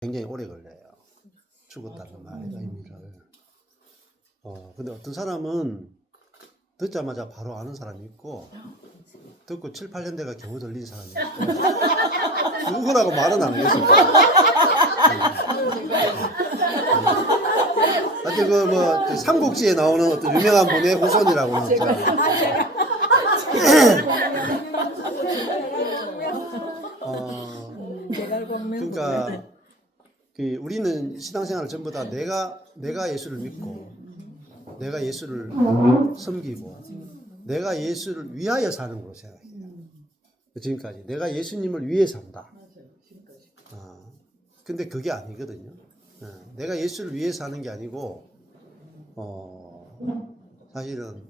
굉장히 오래 걸려요. 죽었다는 말의 의미를. 근데 어떤 사람은 듣자마자 바로 아는 사람이 있고, 듣고 7, 8년 대가 겨우 들린 사람이 있고, 누구라고 말은 안 하겠습니다. 하여튼 그 삼국지에 나오는 어떤 유명한 분의 후손이라고 하죠. 그러니까 우리는 신앙생활을 전부 다 내가 예수를 믿고 내가 예수를 섬기고 내가 예수를 위하여 사는 걸로 생각해요. 지금까지 내가 예수님을 위해 산다. 근데 그게 아니거든요. 내가 예수를 위해 사는 게 아니고 사실은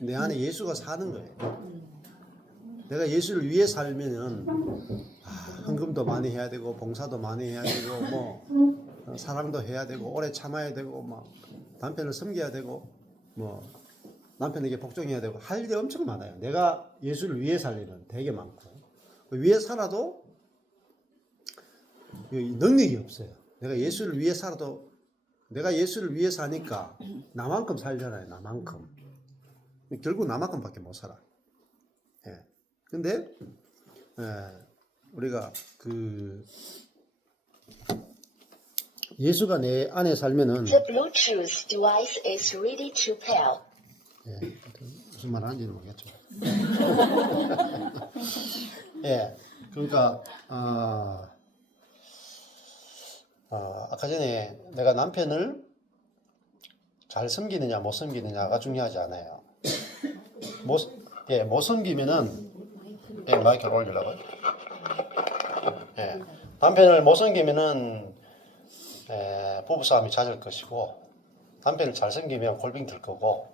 내 안에 예수가 사는 거예요. 내가 예수를 위해 살면은 헌금도 많이 해야 되고 봉사도 많이 해야 되고 뭐 사랑도 해야 되고 오래 참아야 되고 막 남편을 섬겨야 되고 뭐 남편에게 복종해야 되고 할 일이 엄청 많아요. 내가 예수를 위해 살려면 되게 많고 위해 살아도 능력이 없어요. 내가 예수를 위해 살아도 내가 예수를 위해 사니까 나만큼 살잖아요. 나만큼. 결국 나만큼밖에 못 살아. 예. 근데 우리가 예수가 내 안에 살면은 The Bluetooth device is ready to pair. 예, 무슨 말 하는지는 모르겠죠. 예, 그러니까 아까 전에 내가 남편을 잘 섬기느냐 못 섬기느냐가 중요하지 않아요. 못 섬기면은 마이크를 올리려고요. 예, 남편을 못 섬기면은 부부싸움이 잦을 것이고 남편을 잘 섬기면 골병 들 거고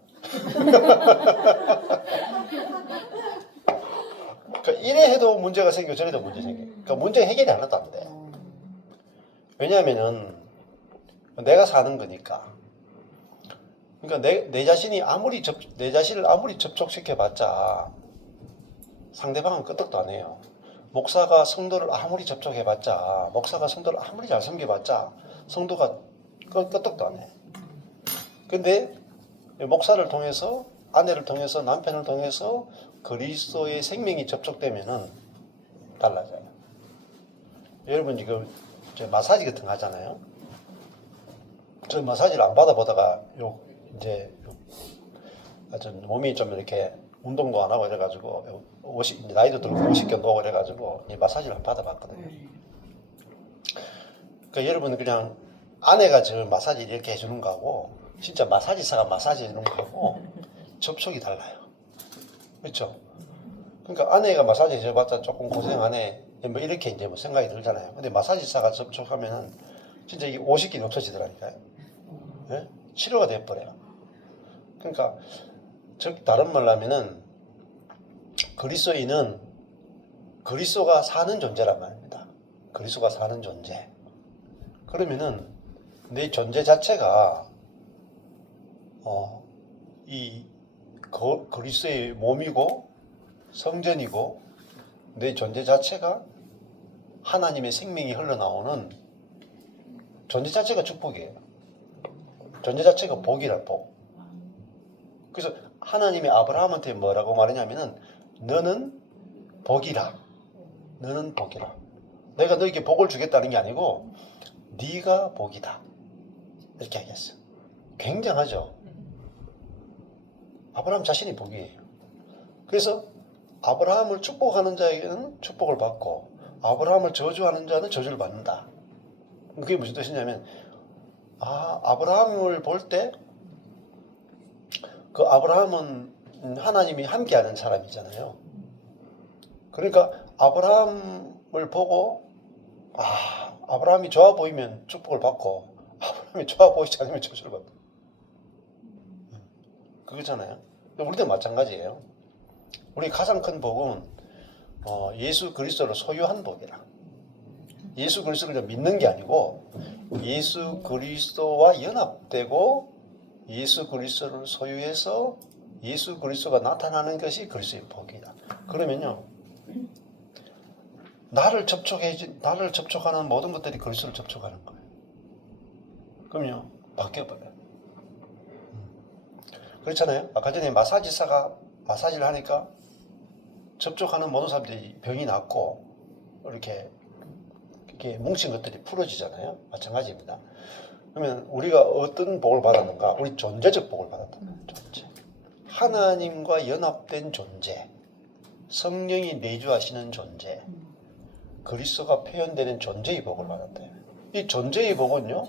그러니까 이래 해도 문제가 생기고 저래도 문제 생겨요. 그러니까 문제 해결이 하나도 안 돼. 왜냐하면은 내가 사는 거니까. 그러니까 내 자신을 아무리 접촉시켜봤자 상대방은 끄떡도 안 해요. 목사가 성도를 아무리 접촉해봤자 목사가 성도를 아무리 잘 섬겨봤자 성도가 끄떡도 안 해. 근데 목사를 통해서 아내를 통해서 남편을 통해서 그리스도의 생명이 접촉되면은 달라져요. 여러분 지금 저 마사지 같은 거 하잖아요. 저 마사지를 안 받아보다가 몸이 좀 이렇게 운동도 안 하고 이래가지고 나이도 들고 50개 넘고 이래가지고 이 마사지를 받아봤거든요. 그러니까 여러분 그냥 아내가 저 마사지 이렇게 해주는 거하고 진짜 마사지사가 마사지 해주는 거하고 접촉이 달라요. 그렇죠? 그러니까 아내가 마사지 해줘봤자 조금 고생하네 뭐 이렇게 이제 뭐 생각이 들잖아요. 근데 마사지사가 접촉하면은 진짜 이게 50개 없어지더라니까요. 네? 치료가 돼버려요. 그러니까 즉 다른 말로 하면은 그리스도인은 그리스도가 사는 존재란 말입니다. 그리스도가 사는 존재. 그러면은 내 존재 자체가 이 그리스도의 몸이고 성전이고 내 존재 자체가 하나님의 생명이 흘러나오는 존재 자체가 축복이에요. 존재 자체가 복이란 복. 그래서 하나님이 아브라함한테 뭐라고 말하냐면은 너는 복이라. 너는 복이라. 내가 너에게 복을 주겠다는 게 아니고 네가 복이다. 이렇게 하겠어요. 굉장하죠. 아브라함 자신이 복이에요. 그래서 아브라함을 축복하는 자에게는 축복을 받고 아브라함을 저주하는 자는 저주를 받는다. 그게 무슨 뜻이냐면 아브라함을 볼 때 그 아브라함은 하나님이 함께하는 사람이잖아요. 그러니까 아브라함을 보고 아브라함이 좋아 보이면 축복을 받고 아브라함이 좋아 보이지 않으면 저주를 받고 그거잖아요. 우리도 마찬가지예요. 우리 가장 큰 복은 예수 그리스도를 소유한 복이라. 예수 그리스도를 믿는 게 아니고 예수 그리스도와 연합되고 예수 그리스도를 소유해서 예수 그리스도가 나타나는 것이 그리스도의 복이다. 그러면요 나를 접촉하는 모든 것들이 그리스도를 접촉하는 거예요. 그럼요, 바뀌어버려요. 그렇잖아요. 아까 전에 마사지사가 마사지를 하니까 접촉하는 모든 사람들이 병이 낫고 이렇게 뭉친 것들이 풀어지잖아요. 마찬가지입니다. 그러면 우리가 어떤 복을 받았는가? 우리 존재적 복을 받았다. 존재. 하나님과 연합된 존재, 성령이 내주하시는 존재, 그리스도가 표현되는 존재의 복을 받았다. 이 존재의 복은요,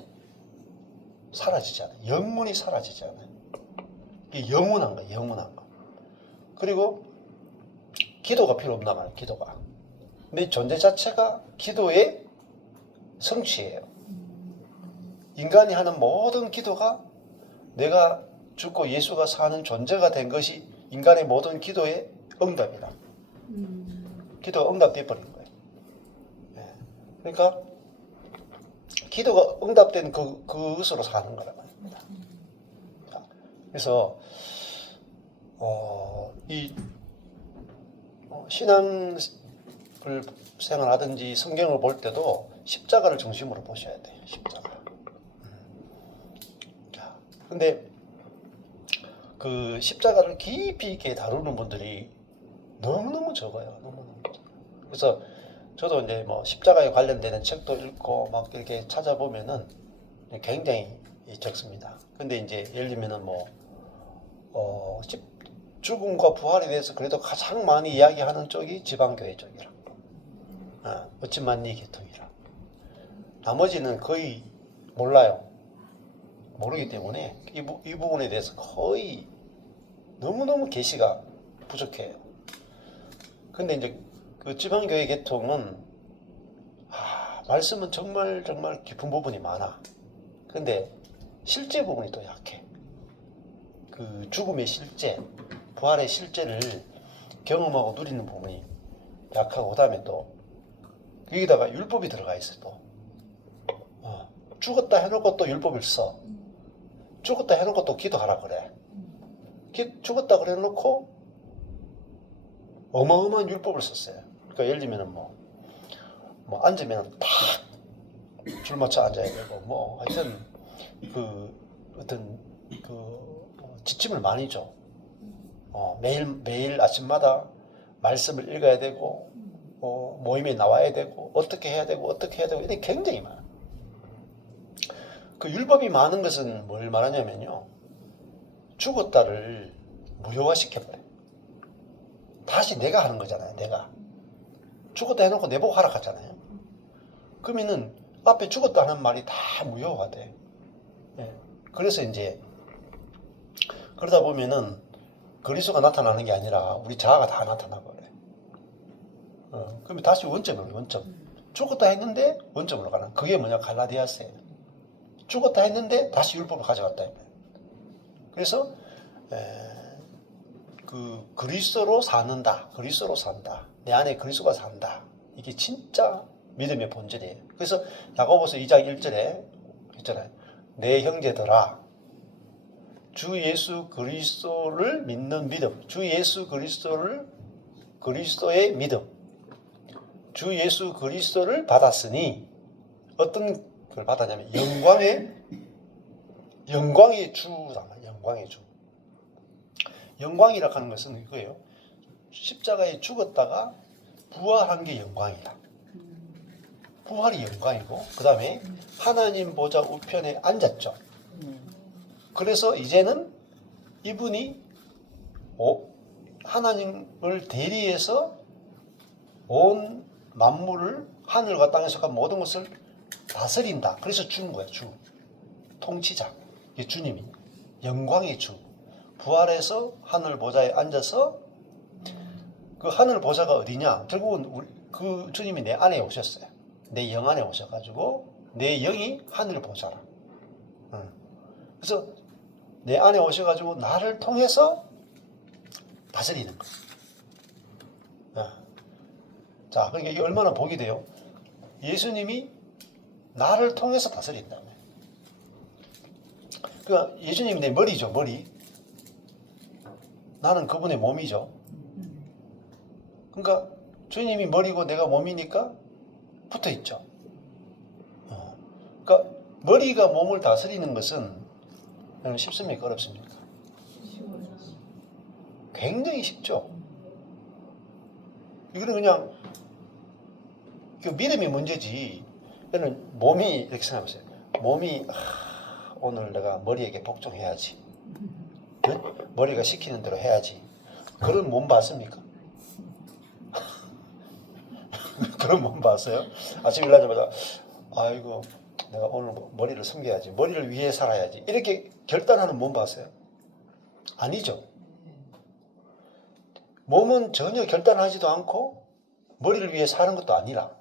사라지지 않아요. 영원히 사라지지 않아요. 이게 영원한 거예요. 영원한 거. 그리고 기도가 필요 없나 말이에요. 기도가. 근데 존재 자체가 기도의 성취예요. 인간이 하는 모든 기도가 내가 죽고 예수가 사는 존재가 된 것이 인간의 모든 기도의 응답이다. 기도가 응답돼 버린 거예요. 그러니까 기도가 응답된 그것으로 사는 거란 말입니다. 그래서 이 신앙을 생활하든지 성경을 볼 때도 십자가를 중심으로 보셔야 돼요. 십자가. 자, 근데 그 십자가를 깊이 있게 다루는 분들이 너무너무 적어요. 너무너무. 그래서 저도 이제 뭐 십자가에 관련되는 책도 읽고 막 이렇게 찾아보면은 굉장히 적습니다. 근데 이제 예를 들면은 죽음과 부활에 대해서 그래도 가장 많이 이야기하는 쪽이 지방교회 쪽이라. 어찌만니 계통이라. 나머지는 거의 몰라요. 모르기 때문에 이 부분에 대해서 거의 너무너무 계시가 부족해요. 근데 이제 그 지방교회 계통은 말씀은 정말 깊은 부분이 많아. 근데 실제 부분이 또 약해. 그 죽음의 실제, 부활의 실제를 경험하고 누리는 부분이 약하고, 그다음에 또 여기다가 율법이 들어가 있어. 또 죽었다 해놓고 또 율법을 써. 죽었다 해놓고 또 기도하라 그래. 죽었다 그래 놓고 어마어마한 율법을 썼어요. 그러니까 예를 들면은 뭐 앉으면 딱 줄 맞춰 앉아야 되고, 하여튼 어떤 지침을 많이 줘. 매일 아침마다 말씀을 읽어야 되고, 모임에 나와야 되고, 어떻게 해야 되고 이게 굉장히 많아. 그 율법이 많은 것은 뭘 말하냐면요, 죽었다를 무효화시켜버려. 다시 내가 하는 거잖아요. 내가 죽었다 해놓고 내보고 하라 하잖아요. 그러면은 앞에 죽었다 하는 말이 다 무효화가 돼. 그래서 이제 그러다 보면은 그리스도가 나타나는 게 아니라 우리 자아가 다 나타나버려. 그러면 다시 원점. 죽었다 했는데 원점으로 가는. 그게 뭐냐? 갈라디아서예요. 죽었다 했는데 다시 율법을 가져갔다. 그래서 그 그리스도로 산다. 내 안에 그리스도가 산다. 이게 진짜 믿음의 본질이에요. 그래서 야고보서 2장 1절에 있잖아요. 내 형제들아, 주 예수 그리스도를 믿는 믿음, 주 예수 그리스도의 믿음, 주 예수 그리스도를 받았으니 어떤 걸 받았냐면 영광의 주다. 영광의 주. 영광이라 하는 것은 이거예요. 십자가에 죽었다가 부활한 게 영광이다. 부활이 영광이고, 그 다음에 하나님 보좌 우편에 앉았죠. 그래서 이제는 이분이 하나님을 대리해서 온 만물을, 하늘과 땅에 속한 모든 것을 다스린다. 그래서 주는 거야. 주. 통치자. 이게 주님이. 영광의 주. 부활해서 하늘 보좌에 앉아서, 그 하늘 보좌가 어디냐? 결국은 그 주님이 내 안에 오셨어요. 내 영 안에 오셔가지고 내 영이 하늘 보좌라. 그래서 내 안에 오셔가지고 나를 통해서 다스리는 거예요. 자, 그러니까 이게 얼마나 복이 돼요? 예수님이 나를 통해서 다스린다. 그러니까 예수님이 내 머리죠, 머리. 나는 그분의 몸이죠. 그러니까 주님이 머리고 내가 몸이니까 붙어 있죠. 그러니까 머리가 몸을 다스리는 것은 여러분 쉽습니까? 어렵습니까? 굉장히 쉽죠. 이거는 그냥 그 믿음이 문제지. 저는 몸이 이렇게 생각해보세요. 몸이 오늘 내가 머리에게 복종해야지. 네? 머리가 시키는 대로 해야지. 그런 몸 봤습니까? 그런 몸 봤어요? 아침에 일어나자마자 아이고 내가 오늘 머리를 숨겨야지. 머리를 위해 살아야지. 이렇게 결단하는 몸 봤어요? 아니죠. 몸은 전혀 결단하지도 않고 머리를 위해 사는 것도 아니라,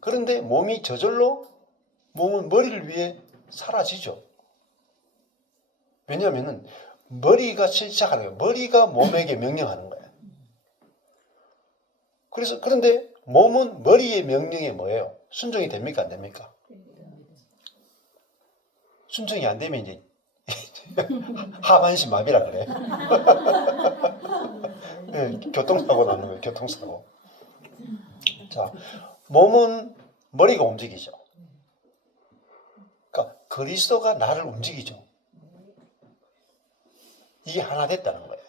그런데 몸이 저절로 몸은 머리를 위해 사라지죠. 왜냐하면 머리가 시작하는 거예요. 머리가 몸에게 명령하는 거예요. 그런데 몸은 머리의 명령에 뭐예요? 순종이 됩니까? 안 됩니까? 순종이 안 되면 이제 하반신 마비라 그래. 네, 교통사고 나는 거예요. 교통사고. 자, 몸은 머리가 움직이죠. 그러니까 그리스도가 나를 움직이죠. 이게 하나 됐다는 거예요.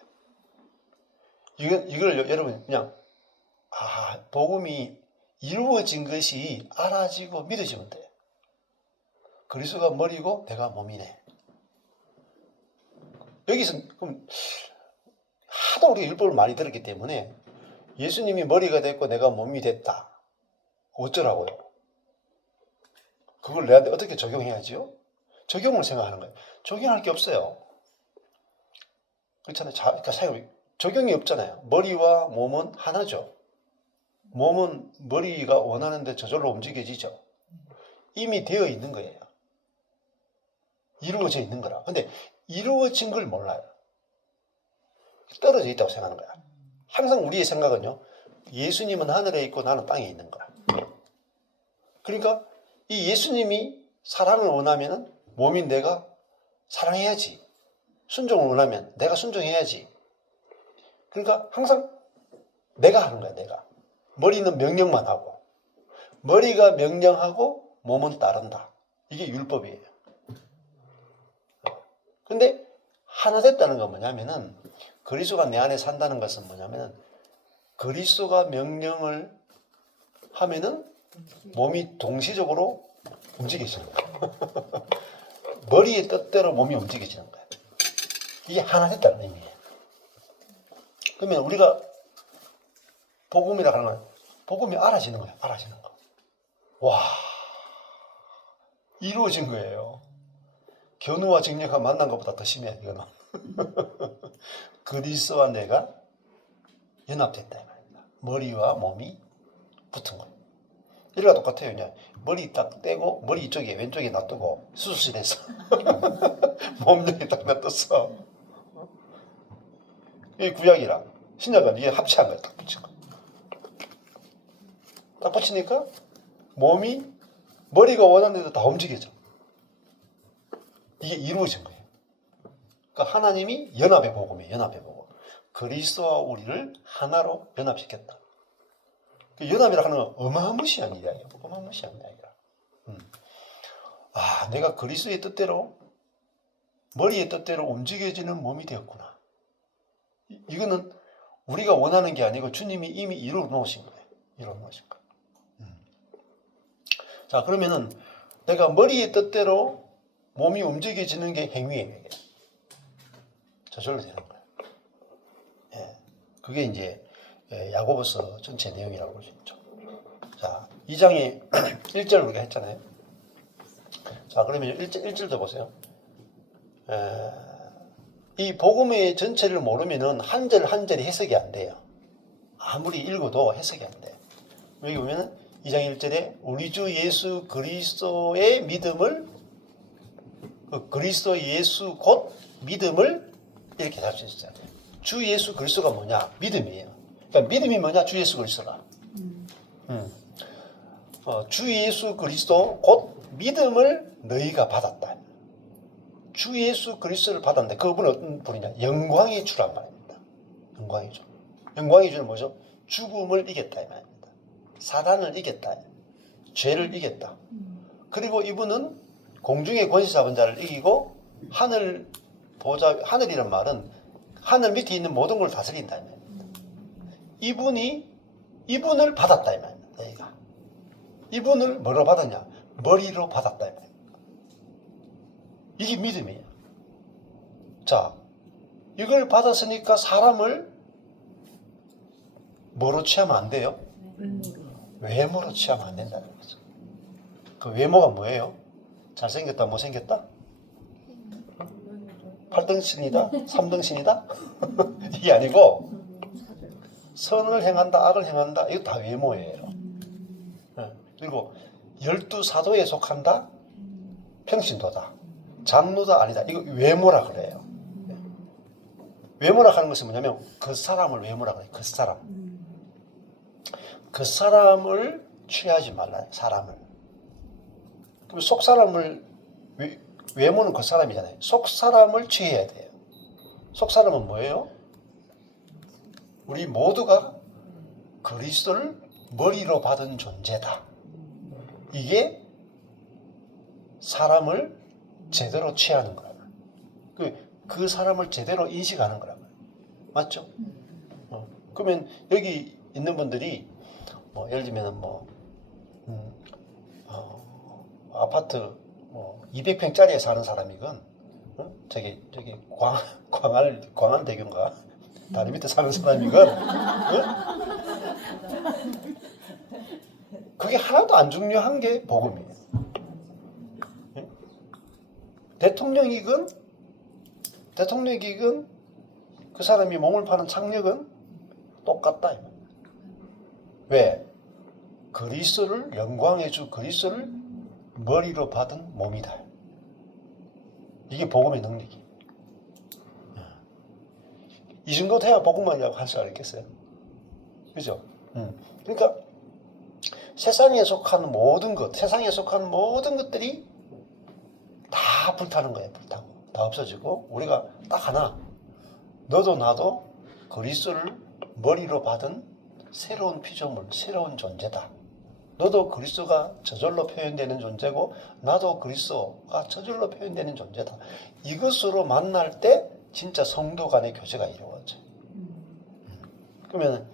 이걸 여러분 그냥 복음이 이루어진 것이 알아지고 믿어지면 돼요. 그리스도가 머리고 내가 몸이네. 여기서 그럼 하도 우리가 율법을 많이 들었기 때문에 예수님이 머리가 됐고 내가 몸이 됐다. 어쩌라고요? 그걸 내한테 어떻게 적용해야지요? 적용을 생각하는 거예요. 적용할 게 없어요. 그렇잖아요. 그러니까 적용이 없잖아요. 머리와 몸은 하나죠. 몸은 머리가 원하는데 저절로 움직여지죠. 이미 되어 있는 거예요. 이루어져 있는 거라. 근데 이루어진 걸 몰라요. 떨어져 있다고 생각하는 거야. 항상 우리의 생각은요, 예수님은 하늘에 있고 나는 땅에 있는 거야. 그러니까 이 예수님이 사랑을 원하면 몸인 내가 사랑해야지. 순종을 원하면 내가 순종해야지. 그러니까 항상 내가 하는 거야, 내가. 머리는 명령만 하고, 머리가 명령하고 몸은 따른다. 이게 율법이에요. 근데 하나 됐다는 건 뭐냐면은, 그리스도가 내 안에 산다는 것은 뭐냐면은, 그리스도가 명령을 하면은 몸이 동시적으로 움직여지는 거예요. 머리의 뜻대로 몸이 움직여지는 거예요. 이게 하나 됐다는 의미예요. 그러면 우리가 복음이라 하는 건 복음이 알아지는 거예요. 알아지는 거. 와, 이루어진 거예요. 견우와 직녀가 만난 것보다 더 심해, 이거는. 그리스도와 내가 연합됐다 이 말입니다. 머리와 몸이 붙은 거예요. 이래가 똑같아요. 그냥 머리 딱 떼고 머리 이쪽에 왼쪽에 놔두고 수술실에서 몸통에 딱 놔뒀어. 이게 구약이랑 신약은 이게 합치한 거예요. 딱 붙인 거. 딱 붙이니까 몸이 머리가 원하는 데도 다 움직여져. 이게 이루어진 거예요. 그러니까 하나님이 연합의 복음이에요. 연합의 복음. 그리스도와 우리를 하나로 연합시켰다. 연합이라 하는 건 어마무시한 일이에요. 어마무시한 일이야. 내가 그리스도의 뜻대로, 머리의 뜻대로 움직여지는 몸이 되었구나. 이거는 우리가 원하는 게 아니고 주님이 이미 이루어 놓으신 거예요. 이루어 놓으신 거예요. 자, 그러면은 내가 머리의 뜻대로 몸이 움직여지는 게 행위예요. 저절로 되는 거예요. 예, 그게 이제 야고보서 전체 내용이라고 볼 수 있죠. 자, 2장에 1절 우리가 했잖아요. 자, 그러면 1절도 보세요. 이 복음의 전체를 모르면은 한 절 한 절이 해석이 안 돼요. 아무리 읽어도 해석이 안 돼요. 여기 보면은 2장 1절에 우리 주 예수 그리스도의 믿음을, 그리스도 예수 곧 믿음을 이렇게 할 수 있어요. 주 예수 그리스도가 뭐냐? 믿음이에요. 그러니까 믿음이 뭐냐? 주 예수 그리스도가. 주 예수 그리스도 곧 믿음을 너희가 받았다. 주 예수 그리스도를 받았는데 그분은 어떤 분이냐? 영광의 주란 말입니다. 영광의 주. 영광의 주는 뭐죠? 죽음을 이겼다 이 말입니다. 사단을 이겼다. 죄를 이겼다. 그리고 이분은 공중의 권세 잡은 자를 이기고 하늘이란 말은 하늘 밑에 있는 모든 걸 다스린다. 이분을 받았다. 너희가. 이분을 뭐로 받았냐? 머리로 받았다. 이게 믿음이에요. 자, 이걸 받았으니까 사람을 뭐로 취하면 안 돼요? 외모로 취하면 안 된다는 거죠. 그 외모가 뭐예요? 잘생겼다, 못생겼다? 8등신이다? 3등신이다? 이게 아니고 선을 행한다, 악을 행한다. 이거 다 외모예요. 그리고 12사도에 속한다? 평신도다. 장로다 아니다. 이거 외모라 그래요. 외모라 하는 것은 뭐냐면 그 사람을 외모라 그래요. 그 사람. 그 사람을 취하지 말라. 사람을. 그럼 속 사람을 외모는 그 사람이잖아요. 속 사람을 취해야 돼요. 속 사람은 뭐예요? 우리 모두가 그리스도를 머리로 받은 존재다. 이게 사람을 제대로 취하는 거야. 그 사람을 제대로 인식하는 거라고요. 맞죠? 그러면 여기 있는 분들이 예를 들면 아파트 200평짜리에 사는 사람이건 저기 광안대교인가 다리 밑에 사는 사람이건 그게 하나도 안 중요한 게 복음이에요. 대통령이건 그 사람이 몸을 파는 착력은 똑같다. 왜? 그리스도를 영광의 주 그리스도를 머리로 받은 몸이다. 이게 복음의 능력이. 이 정도 돼야 복음만이라고 할 수 있겠어요? 그죠? 그러니까 세상에 속한 모든 것들이 다 불타는 거예요. 불타고 다 없어지고 우리가 딱 하나, 너도 나도 그리스도를 머리로 받은 새로운 피조물, 새로운 존재다. 너도 그리스도가 저절로 표현되는 존재고 나도 그리스도가 저절로 표현되는 존재다. 이것으로 만날 때 진짜 성도 간의 교제가 이루어져요. 그러면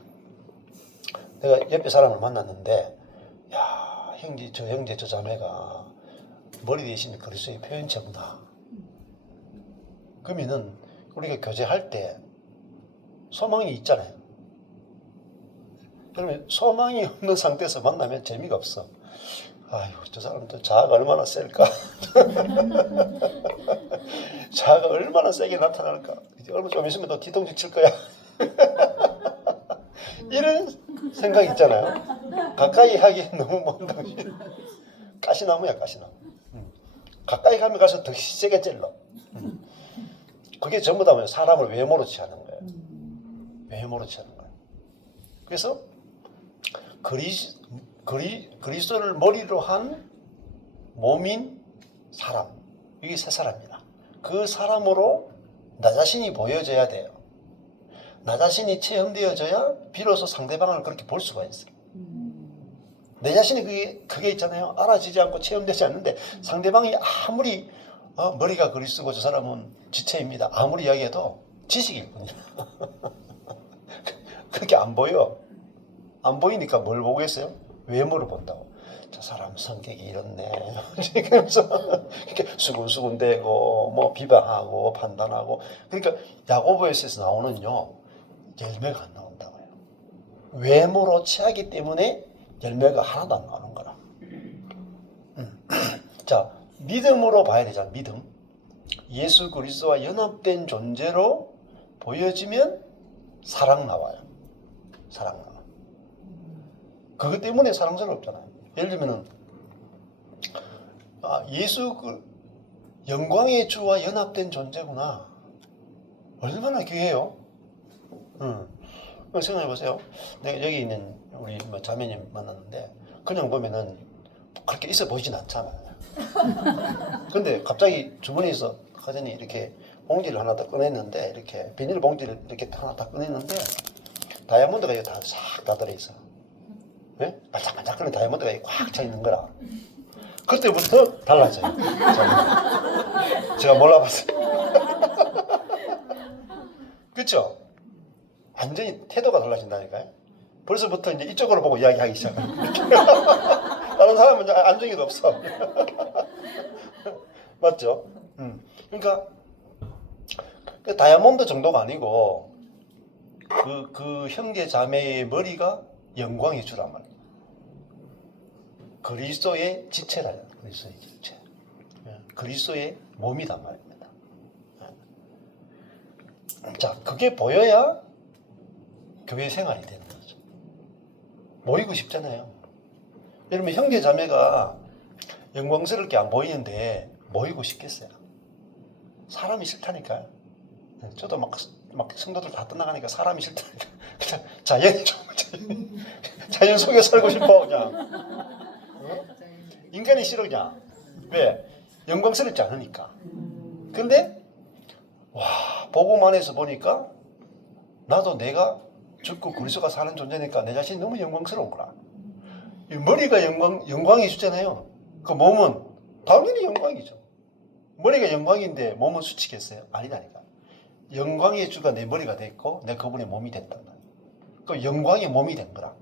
내가 옆에 사람을 만났는데 야, 형제 저 자매가 머리 대신 그리스도의 표현체구나. 그러면은 우리가 교제할 때 소망이 있잖아요. 그러면 소망이 없는 상태에서 만나면 재미가 없어. 아유, 저 사람도 자아가 얼마나 셀까? 자아가 얼마나 세게 나타날까? 얼마 좀 있으면 또 뒤통수 칠 거야. 이런 생각 있잖아요. 가까이 하기엔 너무 먼 당신. 가시나무야, 가시나무. 가까이 가면 가서 더 세게 찔러. 그게 전부 다 뭐예요? 사람을 외모로 취하는 거예요. 외모로 취하는 거예요. 그래서 그리스도를 머리로 한 몸인 사람, 이게 새 사람이다. 그 사람으로 나 자신이 보여져야 돼요. 나 자신이 체험되어져야 비로소 상대방을 그렇게 볼 수가 있어요. 내 자신이 그게 있잖아요. 알아지지 않고 체험되지 않는데 상대방이 아무리 머리가 그리스도고 저 사람은 지체입니다. 아무리 이야기해도 지식일 뿐이야. 그렇게 안 보여. 안 보이니까 뭘 보겠어요? 외모를 본다고. 저 사람 성격이 이렇네. 그러면서 이렇게 수군수군대고 비방하고 판단하고. 그러니까 야고보에서 나오는요 열매가 안 나온다고요. 외모로 취하기 때문에 열매가 하나도 안 나오는 거라. 자, 믿음으로 봐야 되잖아. 믿음. 예수 그리스도와 연합된 존재로 보여지면 사랑 나와요. 사랑 나와. 그것 때문에 사랑스럽잖아요. 예를 들면은 예수 영광의 주와 연합된 존재구나. 얼마나 귀해요. 생각해 보세요. 내가 여기 있는 우리 자매님 만났는데 그냥 보면은 그렇게 있어 보이진 않잖아요. 근데 갑자기 주머니에서 하더니 이렇게 봉지를 하나 다 꺼냈는데 이렇게 비닐 봉지를 이렇게 하나 다 꺼냈는데 다이아몬드가 다 싹 다 들어있어. 네? 반짝반짝거리는 다이아몬드가 꽉 차 있는 거라. 그때부터 달라져요. 제가 몰라봤어요. 그렇죠? 완전히 태도가 달라진다니까요. 벌써부터 이제 이쪽으로 보고 이야기하기 시작해요. 다른 사람은 이제 안정이도 없어. 맞죠? 그러니까 그 다이아몬드 정도가 아니고 그 형제 자매의 머리가 영광의 주란 말이에요. 그리스도의 지체라요. 그리스도의 지체. 그리스도의 몸이란 말입니다. 자, 그게 보여야 교회 생활이 되는 거죠. 모이고 싶잖아요. 여러분 형제 자매가 영광스럽게 안 보이는데 모이고 싶겠어요? 사람이 싫다니까요. 저도 막 성도들 다 떠나가니까 사람이 싫다니까. 그냥 자연이 좀 자연 속에 살고 싶어 그냥. 인간이 싫어 그냥. 왜? 영광스럽지 않으니까. 근데 와 복음 안에서 보니까 나도 내가 죽고 그리스도가 사는 존재니까 내 자신이 너무 영광스러운 거라. 이 머리가 영광이 주잖아요. 그 몸은 당연히 영광이죠. 머리가 영광인데 몸은 수치겠어요? 아니다니까. 영광의 주가 내 머리가 됐고 내 그분의 몸이 됐단 말이에요. 그 영광의 몸이 된 거라.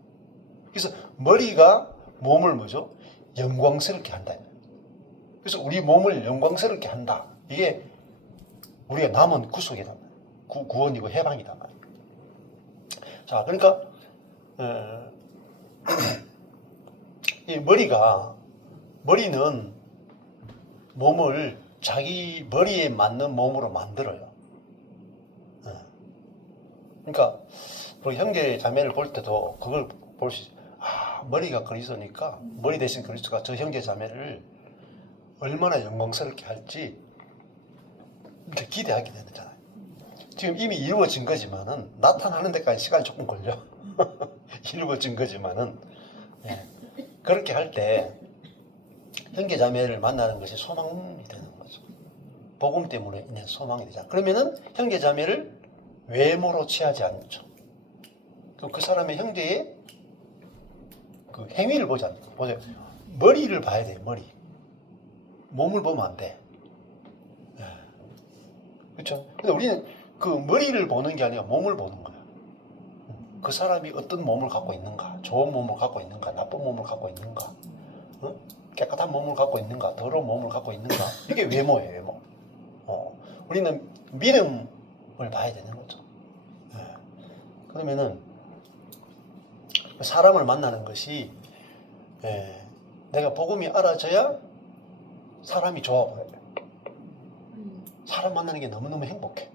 그래서 머리가 몸을 뭐죠? 영광스럽게 한다. 그래서 우리 몸을 영광스럽게 한다. 이게 우리가 남은 구속이란 말이에요. 구원이고 해방이란 말이에요. 자, 그러니까 이 머리는 몸을 자기 머리에 맞는 몸으로 만들어요. 그러니까 우리 형제 자매를 볼 때도 그걸 볼 수 있어요. 아, 머리가 그리스도니까 머리 대신 그리스도가 저 형제 자매를 얼마나 영광스럽게 할지 기대하게 되잖아요. 지금 이미 이루어진 거지만은 나타나는 데까지 시간이 조금 걸려. 이루어진 거지만은 그렇게 할 때 형제 자매를 만나는 것이 소망이 되는 거죠. 복음 때문에 있는 소망이 되잖아. 그러면은 형제 자매를 외모로 취하지 않죠. 그 사람의 형제의 그 행위를 보지 않고 보세요. 머리를 봐야 돼요. 머리. 몸을 보면 안 돼. 그렇죠? 근데 우리는 그 머리를 보는 게 아니라 몸을 보는 거야. 그 사람이 어떤 몸을 갖고 있는가, 좋은 몸을 갖고 있는가, 나쁜 몸을 갖고 있는가, 깨끗한 몸을 갖고 있는가, 더러운 몸을 갖고 있는가. 이게 외모예요, 외모. 우리는 믿음을 봐야 되는 거죠. 그러면은 사람을 만나는 것이 내가 복음이 알아져야 사람이 좋아 보여요. 사람 만나는 게 너무너무 행복해.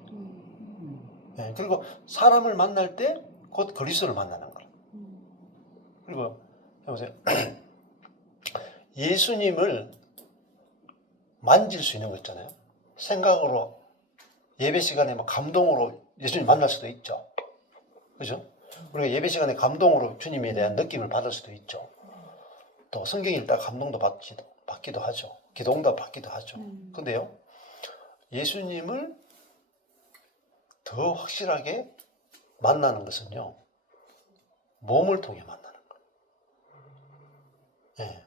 그리고 사람을 만날 때 곧 그리스도를 만나는 거예요. 그리고 해보세요. 예수님을 만질 수 있는 거 있잖아요. 생각으로 예배 시간에 막 감동으로 예수님 만날 수도 있죠. 그죠? 우리가 예배 시간에 감동으로 주님에 대한 느낌을 받을 수도 있죠. 또 성경 읽다 감동도 받기도 하죠. 기도응답 받기도 하죠. 근데요, 예수님을 더 확실하게 만나는 것은요, 몸을 통해 만나는 거예요.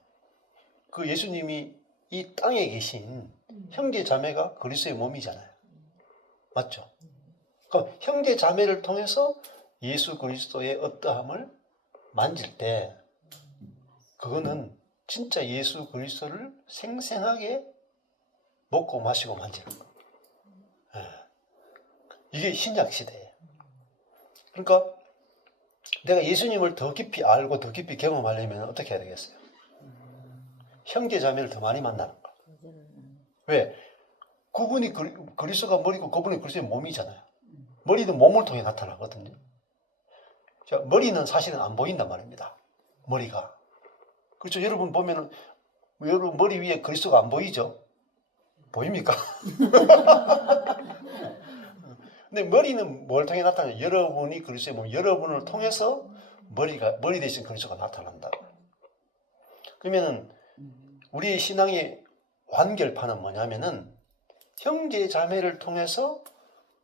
그 예수님이 이 땅에 계신 형제 자매가 그리스도의 몸이잖아요. 맞죠? 그럼 형제 자매를 통해서 예수 그리스도의 어떠함을 만질 때 그거는 진짜 예수 그리스도를 생생하게 먹고 마시고 만지는 거예요. 이게 신약 시대예요. 그러니까 내가 예수님을 더 깊이 알고 더 깊이 경험하려면 어떻게 해야 되겠어요? 형제 자매를 더 많이 만나는 거예요. 왜? 그분이 그리스도가 머리고 그분이 그리스도의 몸이잖아요. 머리는 몸을 통해 나타나거든요. 자, 머리는 사실은 안 보인단 말입니다. 머리가. 그렇죠. 여러분 보면은 여러분 머리 위에 그리스도가 안 보이죠? 보입니까? 근데 머리는 뭘 통해 나타나요? 여러분이 그리스도의 몸, 여러분을 통해서 머리 대신 그리스도가 나타난다. 그러면은 우리의 신앙의 완결판은 뭐냐면은 형제 자매를 통해서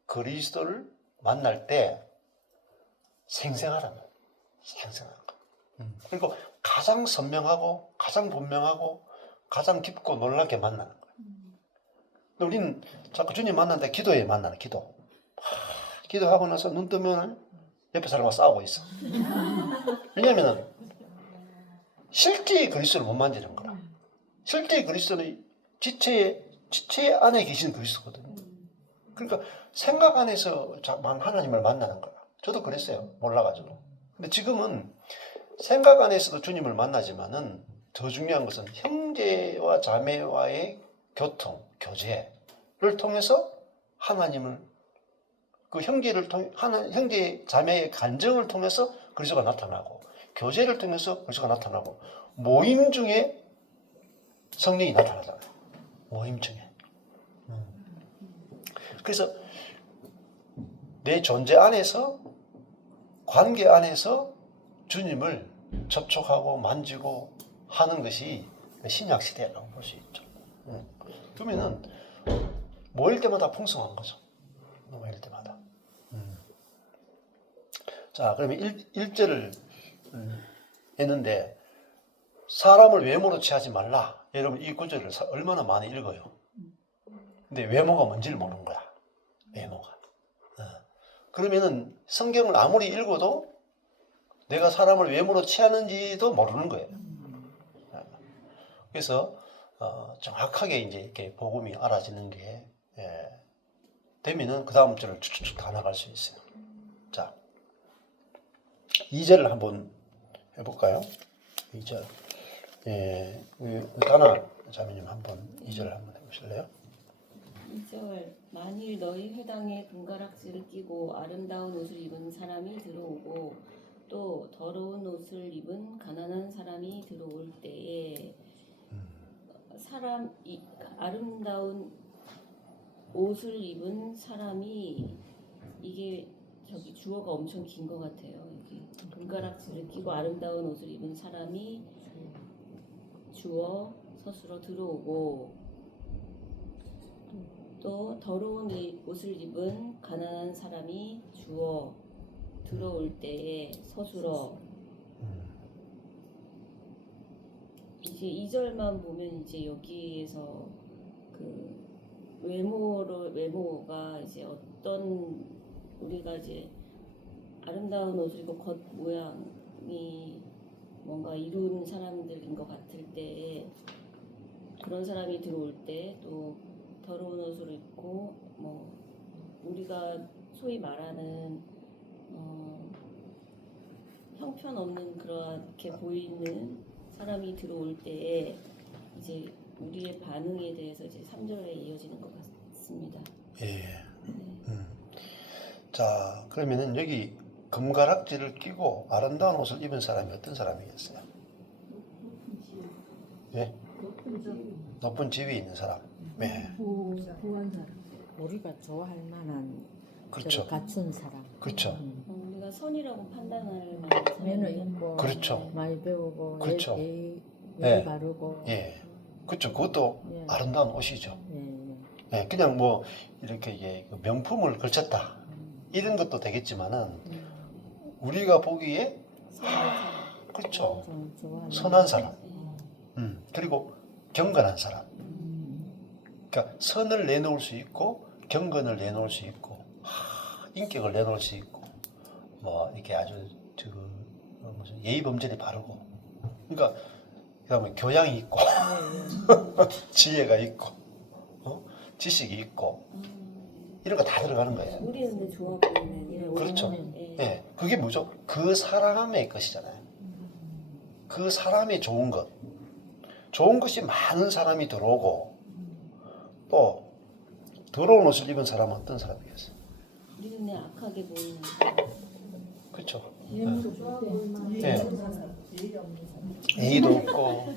그리스도를 만날 때 생생하다는 거예요. 생생한 거. 그리고 가장 선명하고 가장 분명하고 가장 깊고 놀랍게 만나는 거예요. 근데 우리는 자꾸 주님 만난다 기도에 만나는 기도. 기도하고 나서 눈 뜨면 옆에 사람과 싸우고 있어. 왜냐면은 실제 그리스도를 못 만지는 거라. 실제 그리스도는 지체 안에 계신 그리스도거든요. 그러니까 생각 안에서만 하나님을 만나는 거야. 저도 그랬어요. 몰라가지고. 근데 지금은 생각 안에서도 주님을 만나지만은 더 중요한 것은 형제와 자매와의 교통, 교제를 통해서 하나님을 그 형제를 통해 형제 자매의 간정을 통해서 그리스도가 나타나고 교제를 통해서 그리스도가 나타나고 모임 중에 성령이 나타나잖아요. 모임 중에. 그래서 내 존재 안에서 관계 안에서 주님을 접촉하고 만지고 하는 것이 신약 시대라고 볼 수 있죠. 그러면은 모일 때마다 풍성한 거죠. 모일 때마다. 자, 그러면 1절을 했는데 사람을 외모로 취하지 말라. 여러분 이 구절을 얼마나 많이 읽어요. 근데 외모가 뭔지를 모르는 거야. 외모가. 그러면은 성경을 아무리 읽어도 내가 사람을 외모로 취하는지도 모르는 거예요. 그래서 정확하게 이제 이렇게 복음이 알아지는 게 되면은 그 다음 절을 쭉쭉 다 나갈 수 있어요. 자, 2절을 한번 해볼까요? 2절. 다나 자매님 한번 2절 한번 해보실래요? 2절 만일 너희 회당에 금가락지를 끼고 아름다운 옷을 입은 사람이 들어오고 또 더러운 옷을 입은 가난한 사람이 들어올 때에 아름다운 옷을 입은 사람이 이게 저기 주어가 엄청 긴 것 같아요. 여기 금가락지를 끼고 아름다운 옷을 입은 사람이 주어 서술어 들어오고 또 더러운 옷을 입은 가난한 사람이 주어 들어올 때에 서술어. 이제 2절만 보면 이제 여기에서 그 외모가 이제 어떤 우리가 이제 아름다운 옷을 입고 겉 모양이 뭔가 이룬 사람들인 것 같을 때 그런 사람이 들어올 때 또 더러운 옷을 입고 뭐 우리가 소위 말하는 형편없는 그렇게 보이는 사람이 들어올 때에 이제 우리의 반응에 대해서 이제 3절에 이어지는 것 같습니다. 예. 자, 그러면은 여기 금가락지를 끼고 아름다운 옷을 입은 사람이 어떤 사람이겠어요? 예? 높은 지위에 있는 사람. 네. 부한 사람. 우리가 좋아할 만한 그렇죠. 갖춘 사람. 그렇죠. 우리가 선이라고 판단할 만한 매너 사람이요. 있고 그렇죠. 많이 배우고 그렇죠. 예의 네. 바르고 예. 그렇죠. 그것도 예. 아름다운 옷이죠. 예. 예. 그냥 뭐 이렇게 이게 명품을 걸쳤다. 이런 것도 되겠지만은 우리가 보기에 그렇죠. 좀 좋아하는 선한 사람. 그리고 경건한 사람. 그러니까 선을 내놓을 수 있고 경건을 내놓을 수 있고 인격을 내놓을 수 있고 뭐 이렇게 아주 무슨 예의 범절이 바르고 그러니까 그다음에 교양이 있고 지혜가 있고 지식이 있고 이런 거 다 들어가는 거예요. 우리는 근데 좋아 보이는 이런 그렇죠. 예. 예, 그게 뭐죠? 그 사람의 것이잖아요. 그 사람의 좋은 것, 좋은 것이 많은 사람이 들어오고 또 더러운 옷을 입은 사람은 어떤 사람이겠어요? 우리는 그냥 악하게 보이는 그렇죠. 예의도 좋아 보일 만한 예의도 없고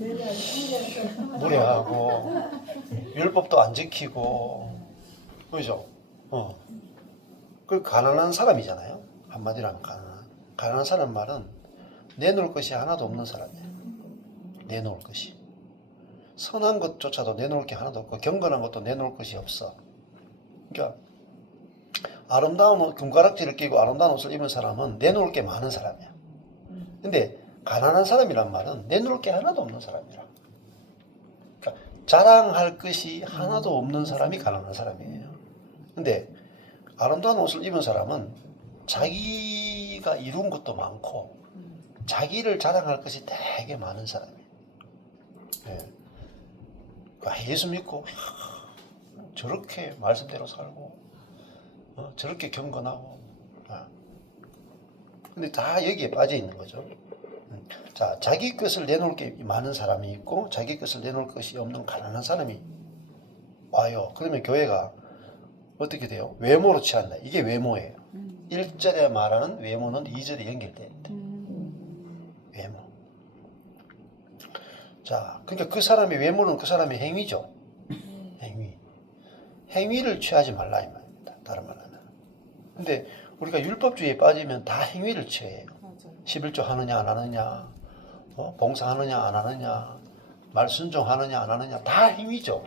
무례하고 율법도 안 지키고 그죠? 그 가난한 사람이잖아요. 한마디로 하면 가난한 사람 말은 내놓을 것이 하나도 없는 사람이에요. 내놓을 것이 선한 것조차도 내놓을 게 하나도 없고 경건한 것도 내놓을 것이 없어. 그러니까 아름다운 옷, 금가락지를 끼고 아름다운 옷을 입은 사람은 내놓을 게 많은 사람이야. 근데 가난한 사람이란 말은 내놓을 게 하나도 없는 사람이라. 그러니까 자랑할 것이 하나도 없는 사람이 가난한 사람이에요. 근데 아름다운 옷을 입은 사람은 자기가 이룬 것도 많고 자기를 자랑할 것이 되게 많은 사람이에요. 예. 예수 믿고 저렇게 말씀대로 살고 저렇게 경건하고 근데 다 여기에 빠져 있는 거죠. 자, 자기 것을 내놓을 게 많은 사람이 있고 자기 것을 내놓을 것이 없는 가난한 사람이 와요. 그러면 교회가 어떻게 돼요? 외모로 취한다. 이게 외모예요. 1절에 말하는 외모는 2절에 연결돼야 돼. 외모. 자, 그러니까 그 사람의 외모는 그 사람의 행위죠. 행위. 행위를 취하지 말라 이 말입니다. 다른 말 하면. 근데 우리가 율법주의에 빠지면 다 행위를 취해요. 11조 하느냐 안 하느냐, 봉사하느냐 안 하느냐, 말 순종하느냐 안 하느냐 다 행위죠.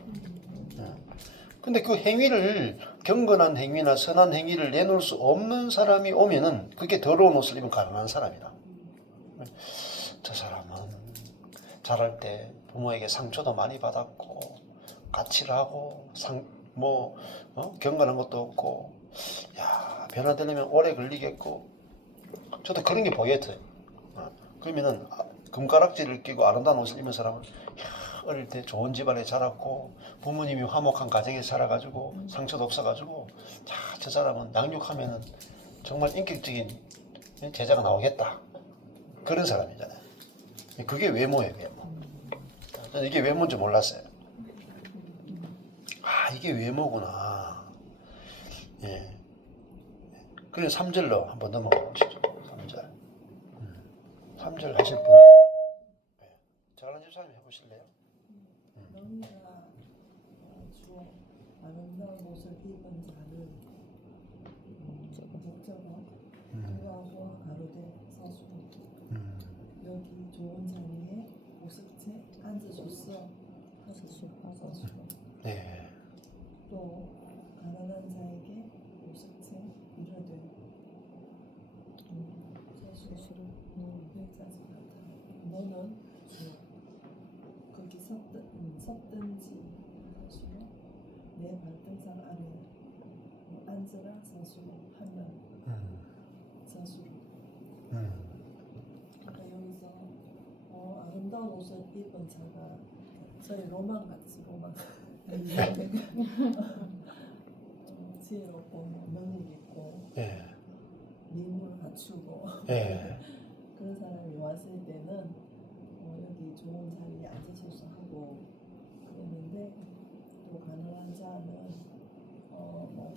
근데 그 행위를 경건한 행위나 선한 행위를 내놓을 수 없는 사람이 오면은 그게 더러운 옷을 입은 가난한 사람이라. 저 사람은 자랄 때 부모에게 상처도 많이 받았고 가치를 하고 경건한 것도 없고 야 변화되려면 오래 걸리겠고 저도 그런 게 보였어요. 그러면은 금가락지를 끼고 아름다운 옷을 입은 사람은 어릴 때 좋은 집안에 자랐고 부모님이 화목한 가정에 살아가지고 상처도 없어가지고 저 사람은 양육하면은 정말 인격적인 제자가 나오겠다 그런 사람이잖아요. 그게 외모예요. 외모. 저는 이게 외모인 줄 몰랐어요. 이게 외모구나. 예. 그래 3절로 한번 넘어가 보시죠. 3절. 3절 하실 분. 잘하는 집사님 해보실래요? 너희가 주어 아름다운 옷을 입은 자를 목자가 그와서 가로되 서수 여기 좋은 자리에 오색채 앉으소서 서수 네. 또 가난한 자에게 오색채 이르되 서수로 여기까지 가다 너는 주어 거기 섰든지 서수로 내 발등상 아래 앉으라 서수로 하면 서수로 그러니까 여기서 아름다운 옷을 입은 자가 저희 로망 같이 로망 지혜롭고 능력 있고 예. 미모를 갖추고 예. 그런 사람이 왔을 때는 여기 좋은 자리에 앉으셔서 하고 그랬는데 또 가난한 자는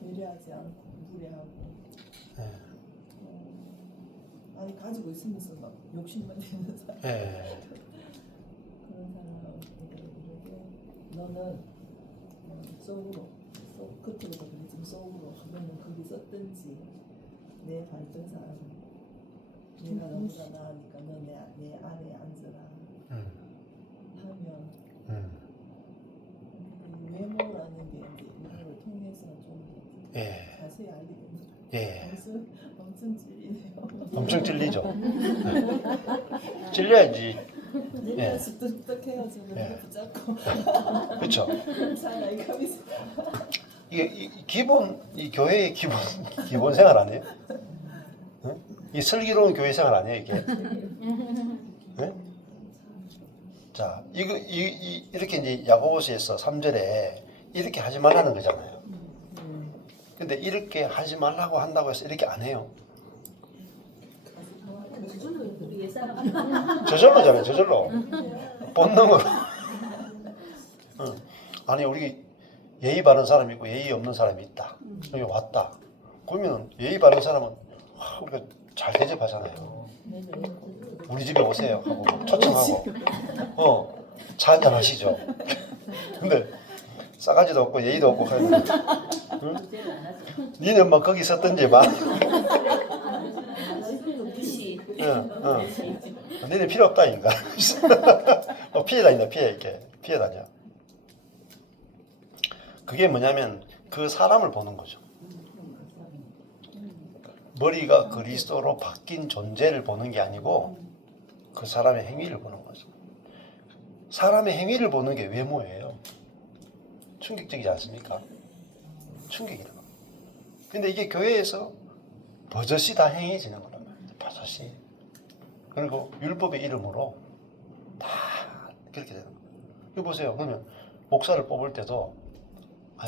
배려하지 않고 무례하고 아니 가지고 있으면서 막 욕심만 내는 사람 예. 그런 사람에게 이르되 너는 속으로 겉으로도 그렇지만 속으로 너는 거기 섰든지 내 발등상 아래 내가 너보다 나으니까 너 내 아래에 앉으라 하면 외모라는 게 이제 이걸 통해서 좀 예. 자세히 알게 됩니다. 예. 엄청 찔리네요. 엄청 찔리죠. 찔려야지. 내가 쑥덕쑥덕해요 지금 예. 붙잡고 그렇죠. 잘 알고 이게 기본 이 교회의 기본 생활 아니에요? 응? 이 슬기로운 교회 생활 아니에요 이게? 응? 자 이렇게 이제 야고보서에서 3절에 이렇게 하지 말라는 거잖아요. 근데 이렇게 하지 말라고 한다고 해서 이렇게 안 해요. 저절로잖아요. 저절로 본능으로. 아니 우리 예의 바른 사람이 있고 예의 없는 사람이 있다. 여기 왔다. 그러면 예의 바른 사람은 우리가 잘 대접하잖아요. 우리 집에 오세요 하고 초청하고 차 한잔 하시죠. 근데 싸가지도 없고 예의도 없고 하면 응? 니는 뭐 거기 섰든지 마. 니네 필요 없다니까. 피해 다닌다. 피해 다녀. 그게 뭐냐면 그 사람을 보는 거죠. 머리가 그리스도로 바뀐 존재를 보는 게 아니고 그 사람의 행위를 보는 거죠. 사람의 행위를 보는 게 외모예요. 충격적이지 않습니까? 충격이다. 근데 이게 교회에서 버젓이 다 행해지는 거란 말이에요. 버젓이. 그리고 율법의 이름으로 다 그렇게 되는 거예요. 이거 보세요. 그러면 목사를 뽑을 때도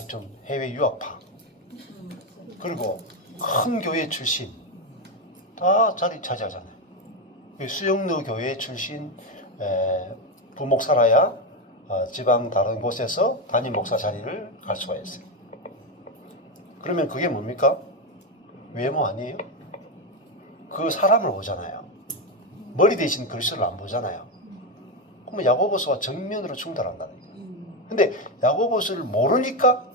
좀 해외 유학파 그리고 큰 교회 출신 다 자리 차지하잖아요. 수영로 교회 출신 부목사라야 지방 다른 곳에서 담임 목사 자리를 갈 수가 있어요. 그러면 그게 뭡니까? 외모 아니에요? 그 사람을 보잖아요. 머리 대신 그리스도를 안 보잖아요. 그러면 야고보서와 정면으로 충돌한다는 거예요. 근데 야고보서를 모르니까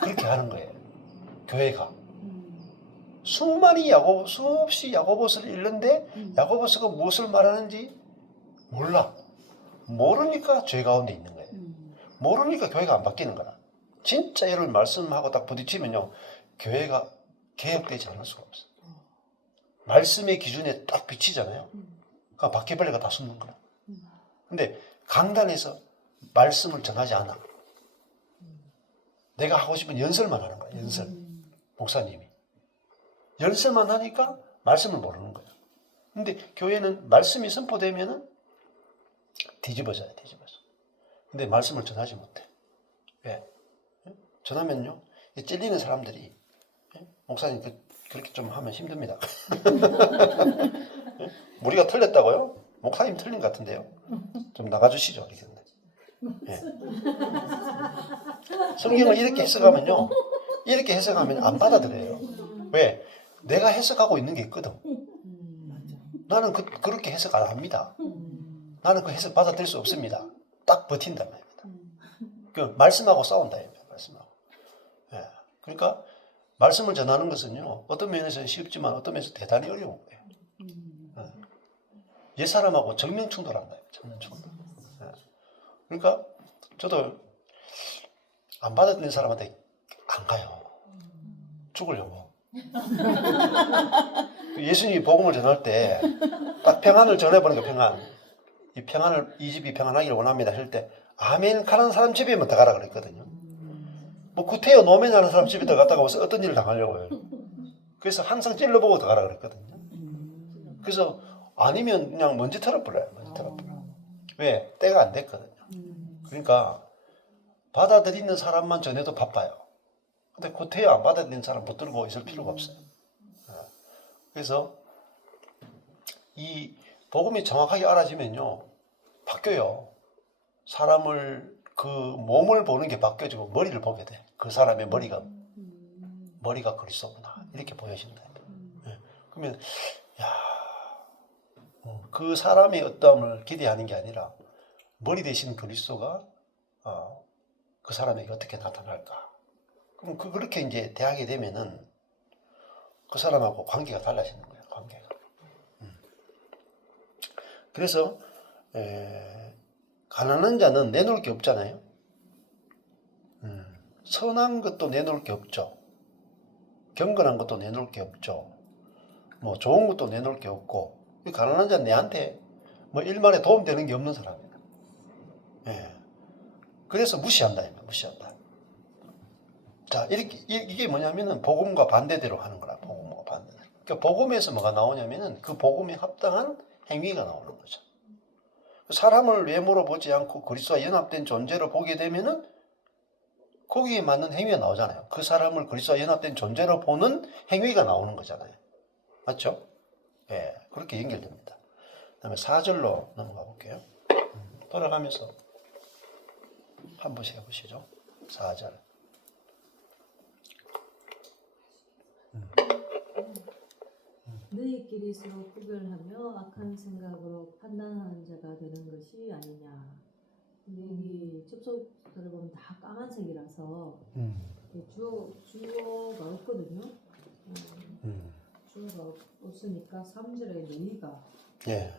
그렇게 하는 거예요. 교회가. 수없이 야고보서를 읽는데 야고보서가 무엇을 말하는지 몰라. 모르니까 죄 가운데 있는 거예요. 모르니까 교회가 안 바뀌는 거야. 진짜 여러분 말씀하고 딱 부딪히면요. 교회가 개혁되지 않을 수가 없어요. 말씀의 기준에 딱 비치잖아요. 그러니까 바퀴벌레가 다 숨는 거야. 근데 강단에서 말씀을 전하지 않아. 내가 하고 싶은 연설만 하는 거야. 연설. 목사님이. 연설만 하니까 말씀을 모르는 거예요. 근데 교회는 말씀이 선포되면은 뒤집어져요. 뒤집어져. 근데 말씀을 전하지 못해. 왜? 전하면요. 찔리는 사람들이 목사님 그렇게 좀 하면 힘듭니다. 우리가 틀렸다고요? 목사님 틀린 것 같은데요. 좀 나가주시죠. 예. 성경을 이렇게 해석하면요. 이렇게 해석하면 안 받아들여요. 왜? 내가 해석하고 있는 게 있거든. 나는 그렇게 해석 안 합니다. 나는 그 해석 받아들일 수 없습니다. 딱 버틴단 말입니다. 그 말씀하고 싸운다. 말씀하고. 예. 그러니까 말씀을 전하는 것은요. 어떤 면에서는 쉽지만 어떤 면에서 대단히 어려운 거예요. 예. 옛사람하고 정면 충돌한다. 정면 충돌. 예. 그러니까 저도 안 받아들이는 사람한테 안 가요. 죽으려고. 예수님이 복음을 전할 때 딱 평안을 전해보는 거 평안. 이 집이 평안하기를 원합니다. 할 때 아멘 가는 사람 집에만 더 가라 그랬거든요. 뭐 구태여 노멘 하는 사람 집에 더 갔다가 와서 어떤 일을 당하려고 해요. 그래서 항상 찔러보고 더 가라 그랬거든요. 그래서 아니면 그냥 먼지 털어버려요. 먼지 털어버려. 왜? 때가 안 됐거든요. 그러니까 받아들이는 사람만 전해도 바빠요. 근데 구태여 안 받아들이는 사람 붙들고 있을 필요가 없어요. 그래서 이 복음이 정확하게 알아지면요. 바뀌어요. 사람을 그 몸을 보는 게 바뀌어지고 머리를 보게 돼. 그 사람의 머리가 그리스도구나. 이렇게 보여진다. 네. 그러면 그 사람의 어떠함을 기대하는 게 아니라 머리 대신 그리스도가 그 사람에게 어떻게 나타날까. 그럼 그렇게 이제 대하게 되면은 그 사람하고 관계가 달라지는 거예요. 관계가. 그래서 가난한 자는 내놓을 게 없잖아요. 선한 것도 내놓을 게 없죠. 경건한 것도 내놓을 게 없죠. 뭐 좋은 것도 내놓을 게 없고 가난한 자는 내한테 뭐 일말에 도움되는 게 없는 사람이에요. 예. 그래서 무시한다. 무시한다. 자, 이게 뭐냐면은 복음과 반대대로 하는 거라. 복음과 반대대로. 그러니까 복음에서 뭐가 나오냐면은 그 복음에 합당한 행위가 나오는 거죠. 사람을 외모로 보지 않고 그리스도와 연합된 존재로 보게 되면은 거기에 맞는 행위가 나오잖아요. 그 사람을 그리스도와 연합된 존재로 보는 행위가 나오는 거잖아요. 맞죠? 예, 그렇게 연결됩니다. 그 다음에 4절로 넘어가 볼게요. 돌아가면서 한 번씩 해보시죠. 4절. 너희끼리 서로 구별하며 악한 생각으로 판단하는 자가 되는 것이 아니냐. 여기 접속 들어보면 다 까만색이라서 주어가 없거든요. 주어가 없으니까 3절에 너희가 예.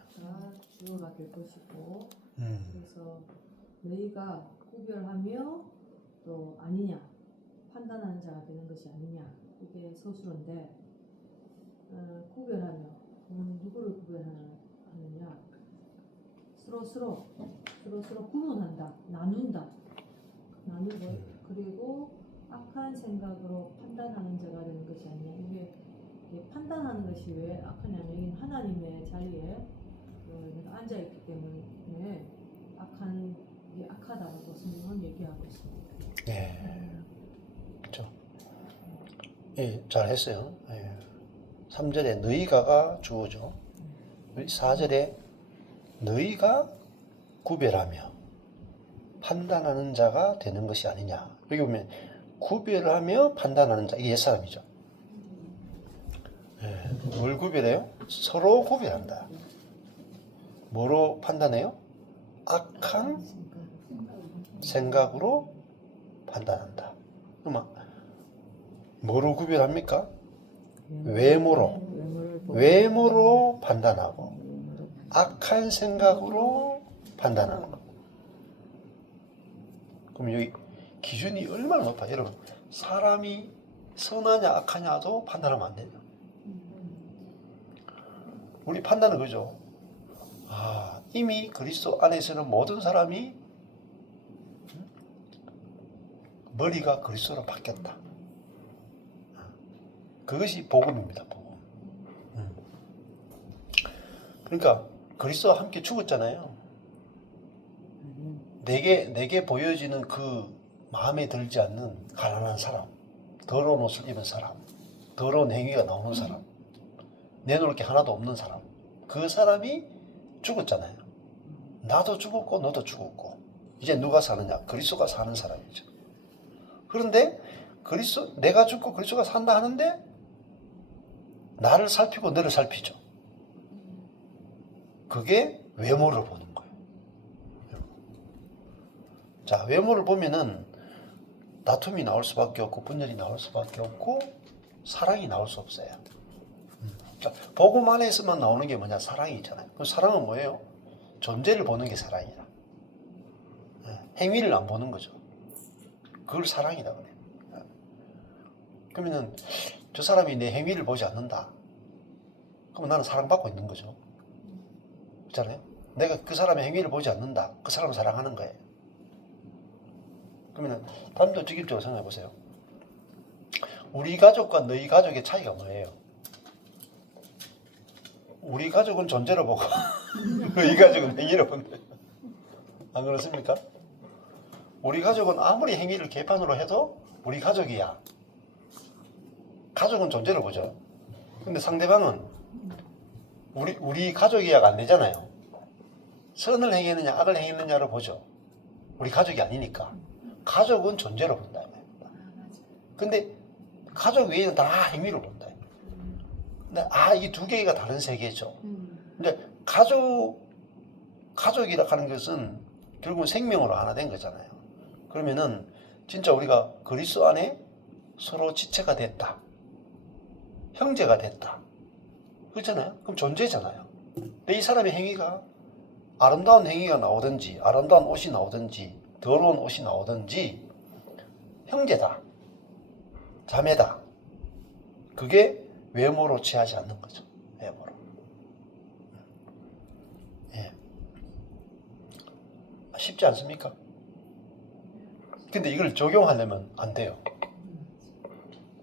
주어가 될 것이고 그래서 너희가 구별하며 또 아니냐 판단하는 자가 되는 것이 아니냐 이게 서술어인데 구별하며 누구를 구별하는 하느냐? 서로 구분한다, 나눈다, 나누고 그리고 악한 생각으로 판단하는 자가 되는 것이 아니냐. 이게 판단하는 것이 왜 악하냐면 여기 하나님의 자리에 내가 앉아 있기 때문에 이게 악하다고 성경은 얘기하고 있습니다. 네. 그렇죠. 예, 잘했어요. 예. 3절에 너희가가 주어죠. 4절에 너희가 구별하며 판단하는 자가 되는 것이 아니냐. 여기 보면 구별하며 판단하는 자, 이게 옛사람이죠. 예, 뭘 구별해요? 서로 구별한다. 뭐로 판단해요? 악한 생각으로 판단한다. 그러면 뭐로 구별합니까? 외모로 판단하고 악한 생각으로 판단하고. 그럼 여기 기준이 얼마나 높아요? 여러분, 사람이 선하냐 악하냐도 판단하면 안 돼요. 우리 판단은 그죠? 이미 그리스도 안에서는 모든 사람이 머리가 그리스도로 바뀌었다. 그것이 복음입니다. 복음. 그러니까 그리스도와 함께 죽었잖아요. 내게 보여지는 그 마음에 들지 않는 가난한 사람, 더러운 옷을 입은 사람, 더러운 행위가 나오는 사람, 내놓을 게 하나도 없는 사람, 그 사람이 죽었잖아요. 나도 죽었고 너도 죽었고 이제 누가 사느냐? 그리스도가 사는 사람이죠. 그런데 내가 죽고 그리스도가 산다 하는데 나를 살피고 너를 살피죠. 그게 외모를 보는 거예요. 자, 외모를 보면은 다툼이 나올 수밖에 없고 분열이 나올 수밖에 없고 사랑이 나올 수 없어요. 자, 복음 안에서만 나오는 게 뭐냐? 사랑이잖아요. 그 사랑은 뭐예요? 존재를 보는 게 사랑이라. 행위를 안 보는 거죠. 그걸 사랑이라고 그래요. 그러면은 저 사람이 내 행위를 보지 않는다. 그럼 나는 사랑받고 있는 거죠. 그렇잖아요. 내가 그 사람의 행위를 보지 않는다. 그 사람을 사랑하는 거예요. 그러면 다음도 직접적으로 생각해 보세요. 우리 가족과 너희 가족의 차이가 뭐예요? 우리 가족은 존재로 보고 너희 가족은 행위로 본다. 안 그렇습니까? 우리 가족은 아무리 행위를 개판으로 해도 우리 가족이야. 가족은 존재로 보죠. 근데 상대방은 우리 가족이야가 안 되잖아요. 선을 행했느냐 악을 행했느냐로 보죠. 우리 가족이 아니니까. 가족은 존재로 본다. 근데 가족 외에는 다 행위로 본다. 근데 이 두 개가 다른 세계죠. 근데 가족이라 하는 것은 결국은 생명으로 하나 된 거잖아요. 그러면은 진짜 우리가 그리스도 안에 서로 지체가 됐다. 형제가 됐다. 그렇잖아요. 그럼 존재잖아요. 근데 이 사람의 행위가 아름다운 행위가 나오든지 아름다운 옷이 나오든지 더러운 옷이 나오든지 형제다. 자매다. 그게 외모로 취하지 않는 거죠. 외모로. 예. 쉽지 않습니까? 근데 이걸 적용하려면 안 돼요.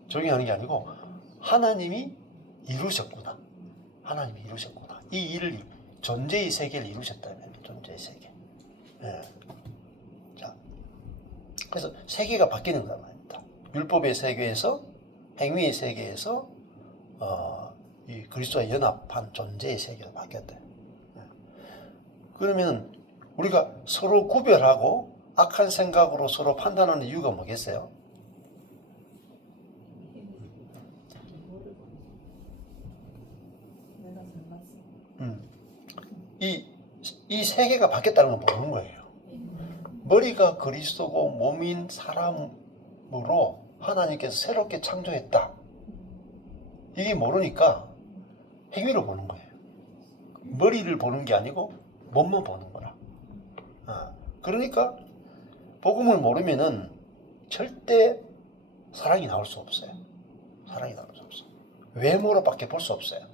적용하는 게 아니고 하나님이 이루셨구나. 하나님이 이루셨구나. 이 일을 존재의 세계를 이루셨다면 존재의 세계. 예. 자, 그래서 세계가 바뀌는 거란 말입니다. 율법의 세계에서 행위의 세계에서 이 그리스도와 연합한 존재의 세계로 바뀌었대요. 그러면 우리가 서로 구별하고 악한 생각으로 서로 판단하는 이유가 뭐겠어요? 내가 잘났어. 이 세계가 바뀌었다는 걸 모르는 거예요. 머리가 그리스도고 몸인 사람으로 하나님께서 새롭게 창조했다. 이게 모르니까 행위로 보는 거예요. 머리를 보는 게 아니고 몸만 보는 거라. 그러니까 복음을 모르면은 절대 사랑이 나올 수 없어요. 사랑이 나올 수 없어. 외모로밖에 볼 수 없어요.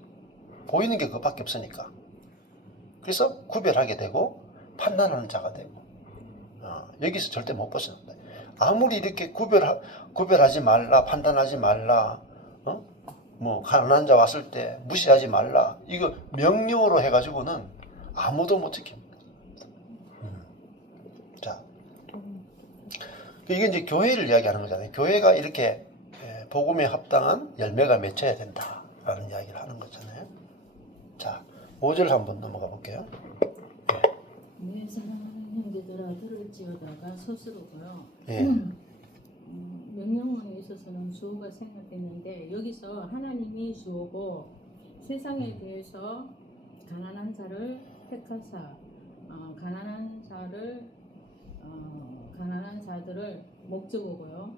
보이는 게 그것밖에 없으니까. 그래서 구별하게 되고 판단하는 자가 되고 여기서 절대 못 벗어난다. 아무리 이렇게 구별하지 말라, 판단하지 말라, 뭐 가난한 자 왔을 때 무시하지 말라, 이거 명령으로 해가지고는 아무도 못 지킵니다. 자, 이게 이제 교회를 이야기하는 거잖아요. 교회가 이렇게 복음에 합당한 열매가 맺혀야 된다라는 이야기를 하는 거잖아요. 자, 5절 한번 넘어가 볼게요. 내 사랑하는 형제들아 들을지어다가 스스로고요. 예. 명령문에 있어서는 주어가 생각했는데 여기서 하나님이 주어고 세상에 대해서 가난한 자를 택하사 가난한 자들을 목적으로요.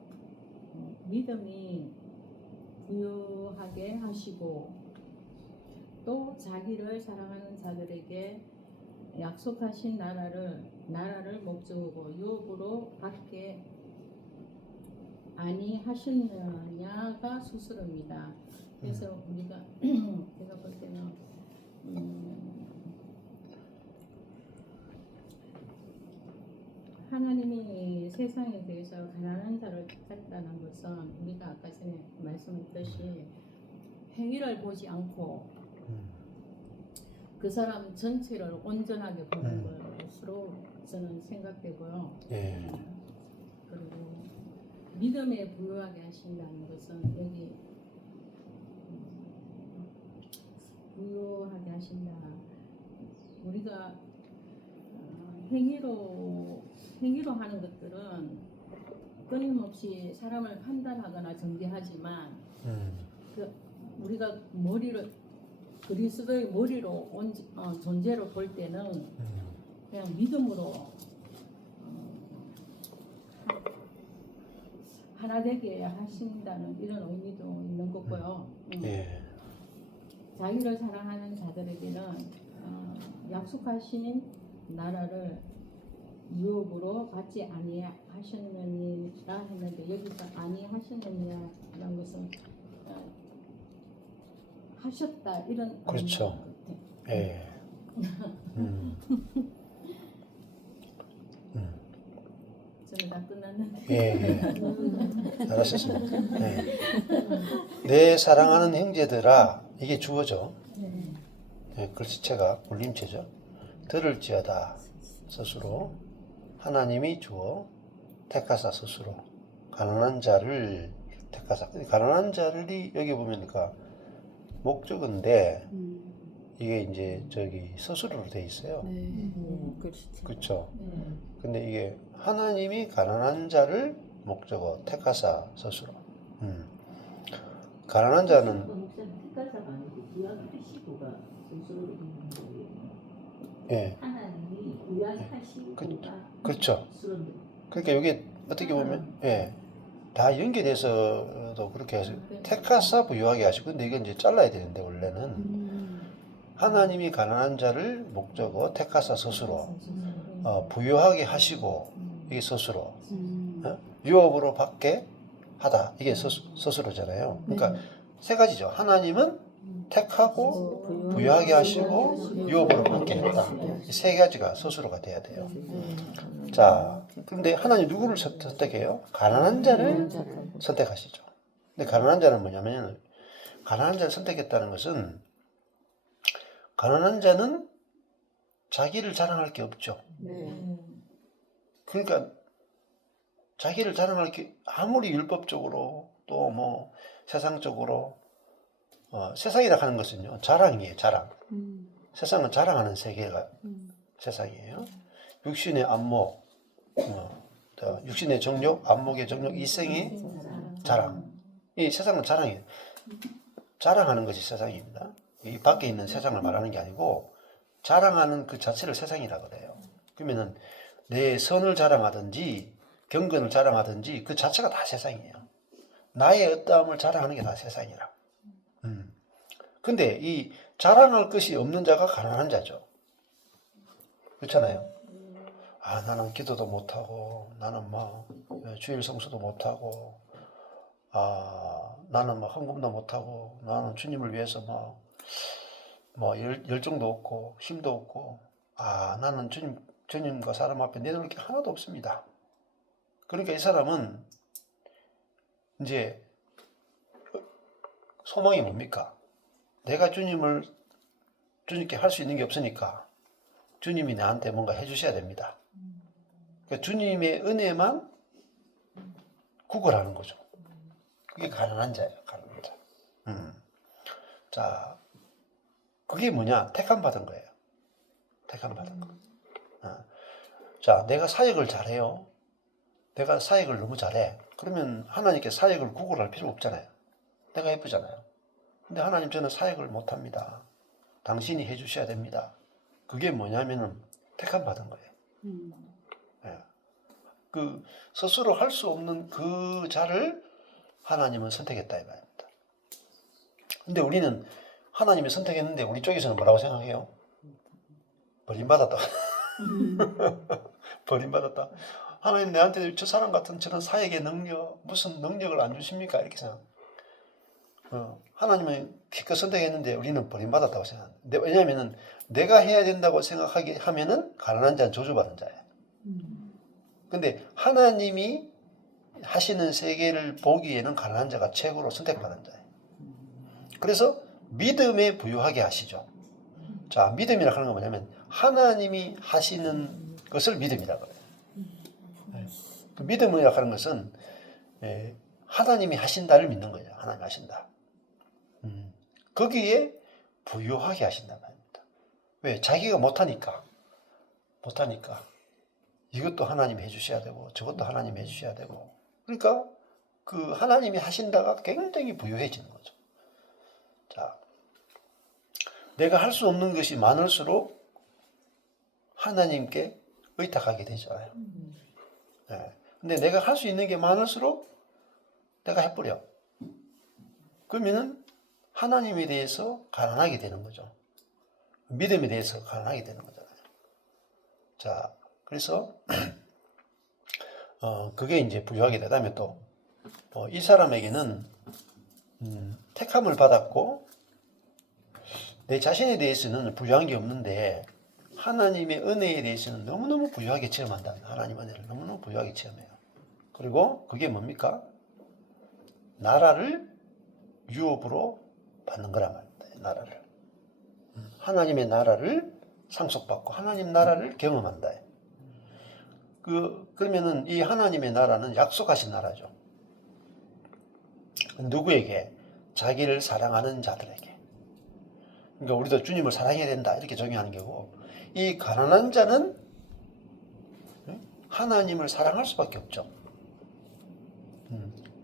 믿음이 부유하게 하시고 또 자기를 사랑하는 자들에게 약속하신 나라를 목적으로 유업으로 받게 아니하셨느냐가 수수릅니다. 그래서 우리가 제가 볼 때는 하나님이 세상에 대해서 가난한 자를 택했다는 것은 우리가 아까 전에 말씀했듯이 행위를 보지 않고 그 사람 전체를 온전하게 보는 것으로 저는 생각되고요. 예. 그리고 믿음에 부유하게 하신다는 것은 여기 부유하게 하신다. 우리가 행위로 하는 것들은 끊임없이 사람을 판단하거나 정죄하지만 우리가 그리스도의 머리로 존재로 볼 때는 그냥 믿음으로 하나 되게 하신다는 이런 의미도 있는 거고요. 예. 자기를 사랑하는 자들에게는 약속하신 나라를 유업으로 받지 아니하셨느니라 했는데 여기서 아니하셨느냐라는 것은 하셨다 이런 그렇죠. 예. 저는 다 끝났는데. 예. 알았습니다. 예. 내 사랑하는 형제들아, 이게 주어죠. 예, 글씨체가 불림체죠. 들을지어다 스스로 하나님이 주어 택하사 스스로 가난한 자를 택하사. 가난한 자를 여기 보면니까 목적인데 이게 이제 저기 스스로로 돼 있어요. 그렇죠. 근데 이게 하나님이 가난한 자를 목적어 택하사 스스로. 가난한 자는 택하사가 아니고 구약하시고가 스스로 있는 거예요. 예. 하나님이 구약하시고가 그렇죠. 스스로. 그러니까 이게 어떻게 보면 다 연결해서도 그렇게 해서 택하사 부유하게 하시고, 근데 이건 이제 잘라야 되는데 원래는 하나님이 가난한 자를 목적어 택하사 스스로 부유하게 하시고, 이게 스스로 유업으로 받게 하다, 이게 스스로잖아요. 그러니까 세 가지죠. 하나님은 택하고 부유하게 하시고 유업으로 받게 했다. 이 세 가지가 스스로가 돼야 돼요. 자, 그런데 하나님 누구를 선택해요? 가난한 자를 선택하시죠. 근데 가난한 자는 뭐냐면, 가난한 자를 선택했다는 것은 가난한 자는 자기를 자랑할 게 없죠. 그러니까 자기를 자랑할 게 아무리 율법적으로 또 뭐 세상적으로 세상이라 하는 것은요 자랑이에요. 자랑. 세상은 자랑하는 세계가 세상이에요. 육신의 안목, 육신의 정욕, 안목의 정욕, 이생의 자랑. 이 세상은 자랑이에요. 자랑하는 것이 세상입니다. 이 밖에 있는 세상을 말하는 게 아니고 자랑하는 그 자체를 세상이라 그래요. 그러면은 내 선을 자랑하든지 경건을 자랑하든지 그 자체가 다 세상이에요. 나의 어떠함을 자랑하는 게 다 세상이라. 근데 이 자랑할 것이 없는 자가 가난한 자죠. 그렇잖아요. 아, 나는 기도도 못하고, 나는 막 주일 성수도 못하고, 나는 막 헌금도 못하고, 나는 주님을 위해서 막 뭐 열정도 없고 힘도 없고 나는 주님과 사람 앞에 내놓을 게 하나도 없습니다. 그러니까 이 사람은 이제 소망이 뭡니까? 내가 주님께 할 수 있는 게 없으니까 주님이 나한테 뭔가 해주셔야 됩니다. 그러니까 주님의 은혜만 구걸하는 거죠. 그게 가난한 자예요. 가난한 자. 자, 그게 뭐냐? 택함 받은 거예요. 택함 받은 거. 자, 내가 사역을 잘해요. 내가 사역을 너무 잘해. 그러면 하나님께 사역을 구걸할 필요 없잖아요. 내가 예쁘잖아요. 근데 하나님, 저는 사역을 못합니다. 당신이 해주셔야 됩니다. 그게 뭐냐면은 택함 받은 거예요. 예. 그 스스로 할 수 없는 그 자를 하나님은 선택했다 이 말입니다. 근데 우리는 하나님이 선택했는데 우리 쪽에서는 뭐라고 생각해요? 버림받았다. 버림받았다. 하나님, 내한테 저 사람 같은 저런 사역의 능력, 무슨 능력을 안 주십니까? 이렇게 생각. 하나님은 기껏 선택했는데 우리는 버림받았다고 생각합니다. 왜냐하면 내가 해야 된다고 생각하게 하면은 가난한 자는 저주받은 자예요. 근데 하나님이 하시는 세계를 보기에는 가난한 자가 최고로 선택받은 자예요. 그래서 믿음에 부유하게 하시죠. 자, 믿음이라 하는 건 뭐냐면 하나님이 하시는 것을 믿음이라고 해요. 그 믿음이라 하는 것은 하나님이 하신다를 믿는 거예요. 하나님이 하신다. 거기에 부유하게 하신단 말입니다. 왜? 자기가 못하니까. 이것도 하나님이 해주셔야 되고 저것도 하나님이 해주셔야 되고, 그러니까 그 하나님이 하신다가 굉장히 부유해지는 거죠. 자, 내가 할 수 없는 것이 많을수록 하나님께 의탁하게 되잖아요. 근데 내가 할 수 있는 게 많을수록 내가 해버려. 그러면은 하나님에 대해서 가난하게 되는 거죠. 믿음에 대해서 가난하게 되는 거잖아요. 자, 그래서 그게 이제 부유하게 되다면 또 이 사람에게는 택함을 받았고 내 자신에 대해서는 부유한 게 없는데 하나님의 은혜에 대해서는 너무너무 부유하게 체험한다. 하나님 은혜를 너무너무 부유하게 체험해요. 그리고 그게 뭡니까? 나라를 유업으로 받는 거란 말입니다. 나라를. 하나님의 나라를 상속받고 하나님 나라를 경험한다. 그러면은 이 하나님의 나라는 약속하신 나라죠. 누구에게? 자기를 사랑하는 자들에게. 그러니까 우리도 주님을 사랑해야 된다 이렇게 적용하는 거고, 이 가난한 자는 하나님을 사랑할 수밖에 없죠.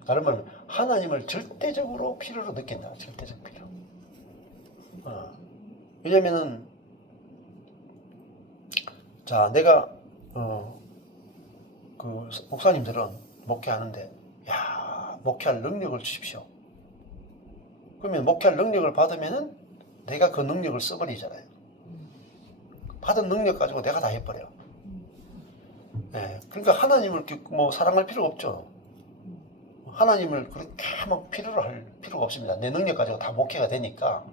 다른 말로 하나님을 절대적으로 필요로 느낀다. 절대적 필요. 왜냐면은 자, 내가 그 목사님들은 목회하는데 목회할 능력을 주십시오. 그러면 목회할 능력을 받으면은 내가 그 능력을 써버리잖아요. 받은 능력 가지고 내가 다 해버려. 그러니까 하나님을 뭐 사랑할 필요가 없죠. 하나님을 그렇게 막 필요로 할 필요가 없습니다. 내 능력 가지고 다 목회가 되니까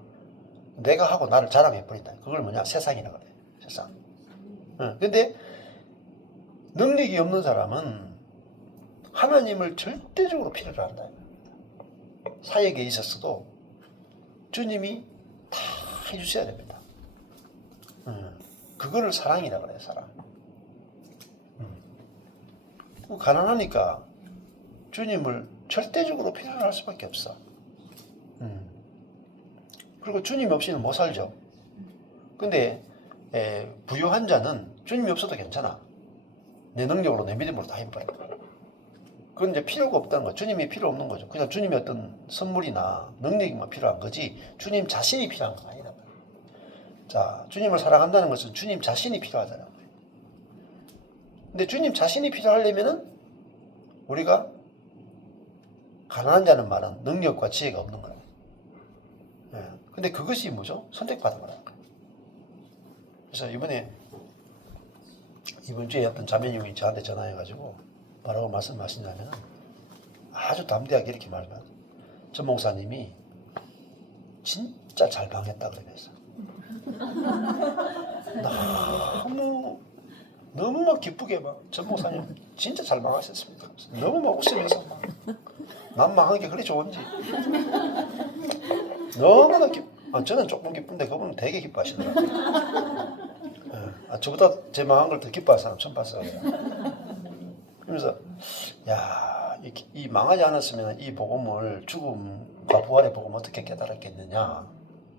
내가 하고 나를 자랑해버린다. 그걸 뭐냐? 세상이라 그래요. 세상. 근데 능력이 없는 사람은 하나님을 절대적으로 필요로 한다. 사역에 있었어도 주님이 다 해주셔야 됩니다. 그거를 사랑이라 그래요. 사랑. 가난하니까 주님을 절대적으로 필요로 할 수밖에 없어. 그리고 주님 없이는 못 살죠. 근데 부유한 자는 주님이 없어도 괜찮아. 내 능력으로 내 믿음으로 다 해버려. 그건 이제 필요가 없다는 거죠. 주님이 필요 없는 거죠. 그냥 주님의 어떤 선물이나 능력이만 필요한 거지 주님 자신이 필요한 건 아니다. 자, 주님을 사랑한다는 것은 주님 자신이 필요하다는 거예요. 근데 주님 자신이 필요하려면은 우리가 가난한 자는 말은 능력과 지혜가 없는 거예요. 근데 그것이 뭐죠? 선택받은 거라는 거예요. 그래서 이번 주에 어떤 자매님이 저한테 전화해가지고 뭐라고 말씀하시냐면 아주 담대하게 이렇게 말해요. 전 목사님이 진짜 잘 방했다 그러면서 너무 막 기쁘게 막 전 목사님 진짜 잘 망하셨습니다. 너무 막 웃으면서 막 난 망한 게 그리 좋은지 너무나 저는 조금 기쁜데 그분은 되게 기뻐하시더라고요. 저보다 제 망한 걸 더 기뻐하는 사람 처음 봤어요. 그러면서 야, 이 망하지 않았으면 이 복음을 죽음과 부활의 복음 어떻게 깨달았겠느냐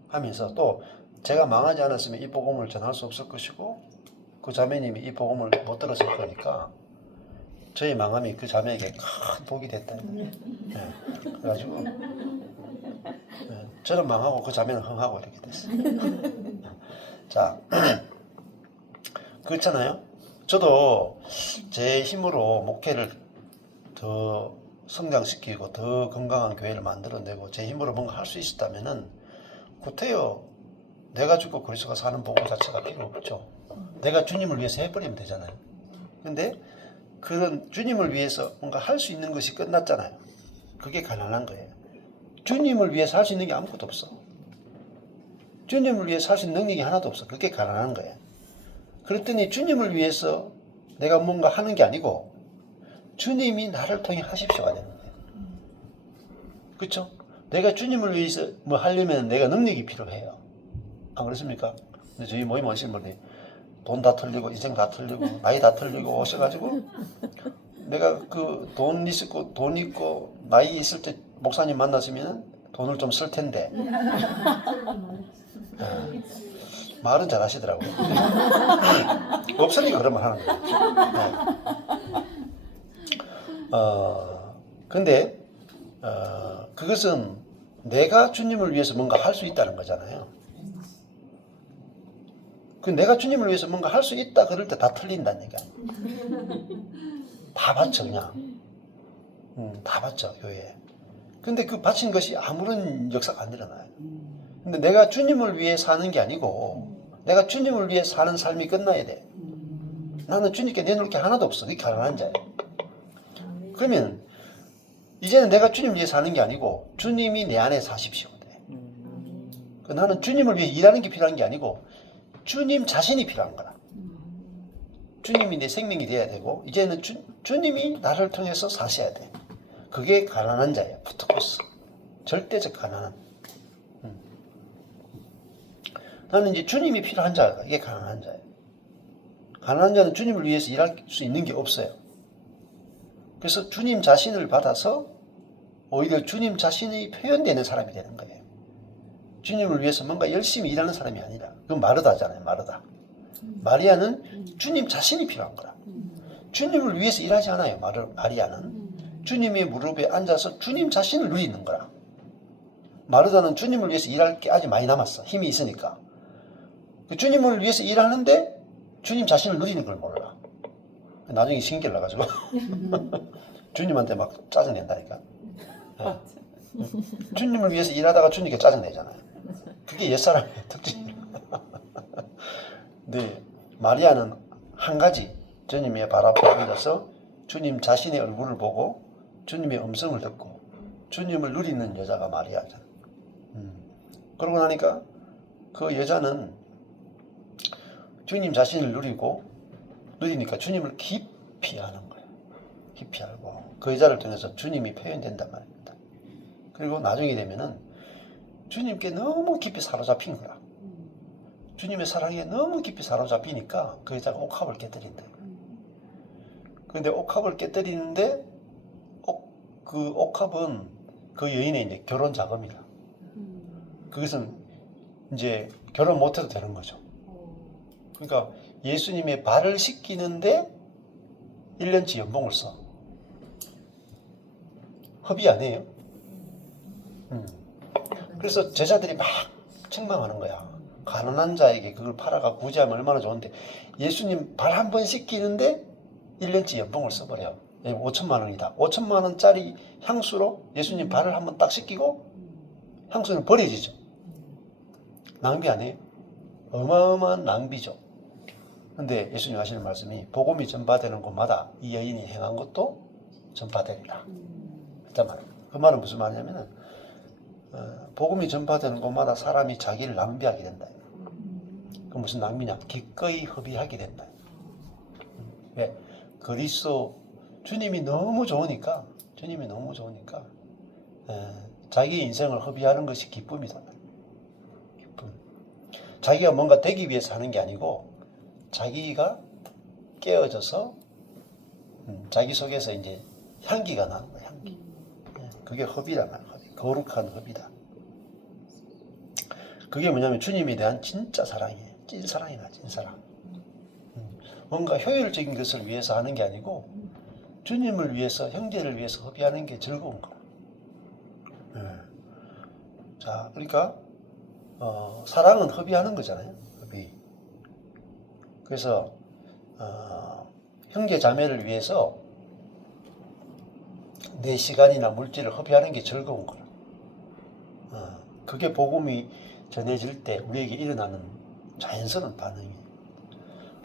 하면서 또 제가 망하지 않았으면 이 복음을 전할 수 없을 것이고 그 자매님이 이 복음을 못 들었을 거니까 저희 망함이 그 자매에게 큰 복이 됐다. 그래가지고 저는 망하고 그 자매는 흥하고 이렇게 됐어요. 자, 그렇잖아요. 저도 제 힘으로 목회를 더 성장시키고 더 건강한 교회를 만들어내고 제 힘으로 뭔가 할 수 있었다면은 구태여 내가 죽고 그리스도가 사는 복음 자체가 필요 없죠. 내가 주님을 위해서 해버리면 되잖아요. 근데 그런 주님을 위해서 뭔가 할 수 있는 것이 끝났잖아요. 그게 가난한 거예요. 주님을 위해서 할 수 있는 게 아무것도 없어. 주님을 위해서 할 수 있는 능력이 하나도 없어. 그게 가난한 거예요. 그랬더니 주님을 위해서 내가 뭔가 하는 게 아니고 주님이 나를 통해 하십시오가 되는 거예요. 그렇죠? 내가 주님을 위해서 뭐 하려면 내가 능력이 필요해요. 안 그렇습니까? 근데 저희 모임 오신 분이 돈 다 틀리고 인생 다 틀리고 나이 다 틀리고 오셔가지고 내가 그 돈 있고 나이 있을 때 목사님 만났으면 돈을 좀 쓸 텐데 말은 잘 하시더라고요. 없으니까 그런 말 하는 거예요. 근데 그것은 내가 주님을 위해서 뭔가 할 수 있다는 거잖아요. 그 내가 주님을 위해서 뭔가 할 수 있다 그럴 때 다 틀린다니까. 다 바쳐 그냥. 다 바쳐 교회에. 근데 그 바친 것이 아무런 역사가 안 일어나요. 근데 내가 주님을 위해 사는 게 아니고 내가 주님을 위해 사는 삶이 끝나야 돼. 나는 주님께 내놓을 게 하나도 없어. 이게 가난한 자예요. 그러면 이제는 내가 주님을 위해 사는 게 아니고 주님이 내 안에 사십시오. 나는 주님을 위해 일하는 게 필요한 게 아니고 주님 자신이 필요한 거라. 주님이 내 생명이 돼야 되고 이제는 주님이 나를 통해서 사셔야 돼. 그게 가난한 자예요. 부트코스. 절대적 가난한. 나는 이제 주님이 필요한 자가 이게 가난한 자예요. 가난한 자는 주님을 위해서 일할 수 있는 게 없어요. 그래서 주님 자신을 받아서 오히려 주님 자신이 표현되는 사람이 되는 거예요. 주님을 위해서 뭔가 열심히 일하는 사람이 아니라 그건 마르다잖아요. 마르다. 마리아는 주님 자신이 필요한 거라. 주님을 위해서 일하지 않아요. 마리아는 주님의 무릎에 앉아서 주님 자신을 누리는 거라. 마르다는 주님을 위해서 일할 게 아주 많이 남았어. 힘이 있으니까. 주님을 위해서 일하는데 주님 자신을 누리는 걸 몰라. 나중에 신기를 나가지고 주님한테 막 짜증낸다니까. 주님을 위해서 일하다가 주님께 짜증내잖아요. 그게 옛사람의 특징이에요. 근데 마리아는 한 가지 주님의 발 앞에 앉아서 주님 자신의 얼굴을 보고 주님의 음성을 듣고 주님을 누리는 여자가 마리아잖아. 그러고 나니까 그 여자는 주님 자신을 누리니까 주님을 깊이 아는 거예요. 깊이 알고 그 여자를 통해서 주님이 표현된단 말입니다. 그리고 나중에 되면은 주님께 너무 깊이 사로잡힌 거야. 주님의 사랑에 너무 깊이 사로잡히니까 그 여자가 옥합을 깨뜨린다. 그런데 옥합을 깨뜨리는데 그 옥합은 그 여인의 이제 결혼 자금이다. 그것은 이제 결혼 못해도 되는 거죠. 그러니까 예수님의 발을 씻기는데 1년치 연봉을 써. 허비 아니에요? 그래서 제자들이 막 책망하는 거야. 가난한 자에게 그걸 팔아가 구제하면 얼마나 좋은데 예수님 발 한 번 씻기는데 1년치 연봉을 써버려. 5천만 원이다. 5천만 원짜리 향수로 예수님 발을 한 번 딱 씻기고 향수는 버려지죠. 낭비 아니에요? 어마어마한 낭비죠. 근데 예수님 하시는 말씀이 복음이 전파되는 곳마다 이 여인이 행한 것도 전파되리라. 했단 말이에요. 그 말은 무슨 말이냐면은 복음이 전파되는 곳마다 사람이 자기를 낭비하게 된다. 그 무슨 낭비냐? 기꺼이 협의하게 된다. 왜? 그리스도 주님이 너무 좋으니까 자기 인생을 협의하는 것이 기쁨이다. 기쁨. 자기가 뭔가 되기 위해서 하는 게 아니고 자기가 깨어져서 자기 속에서 이제 향기가 나는 거야. 향기. 그게 협의란 말이야. 협의. 거룩한 협의다. 그게 뭐냐면 주님에 대한 진짜 사랑이에요. 찐사랑이다. 찐사랑. 뭔가 효율적인 것을 위해서 하는 게 아니고 주님을 위해서, 형제를 위해서 협의하는 게 즐거운 거야. 자, 그러니까 사랑은 협의하는 거잖아요. 협의. 그래서 형제 자매를 위해서 내 시간이나 물질을 협의하는 게 즐거운 거야. 그게 복음이 전해질 때 우리에게 일어나는 자연스러운 반응이에요.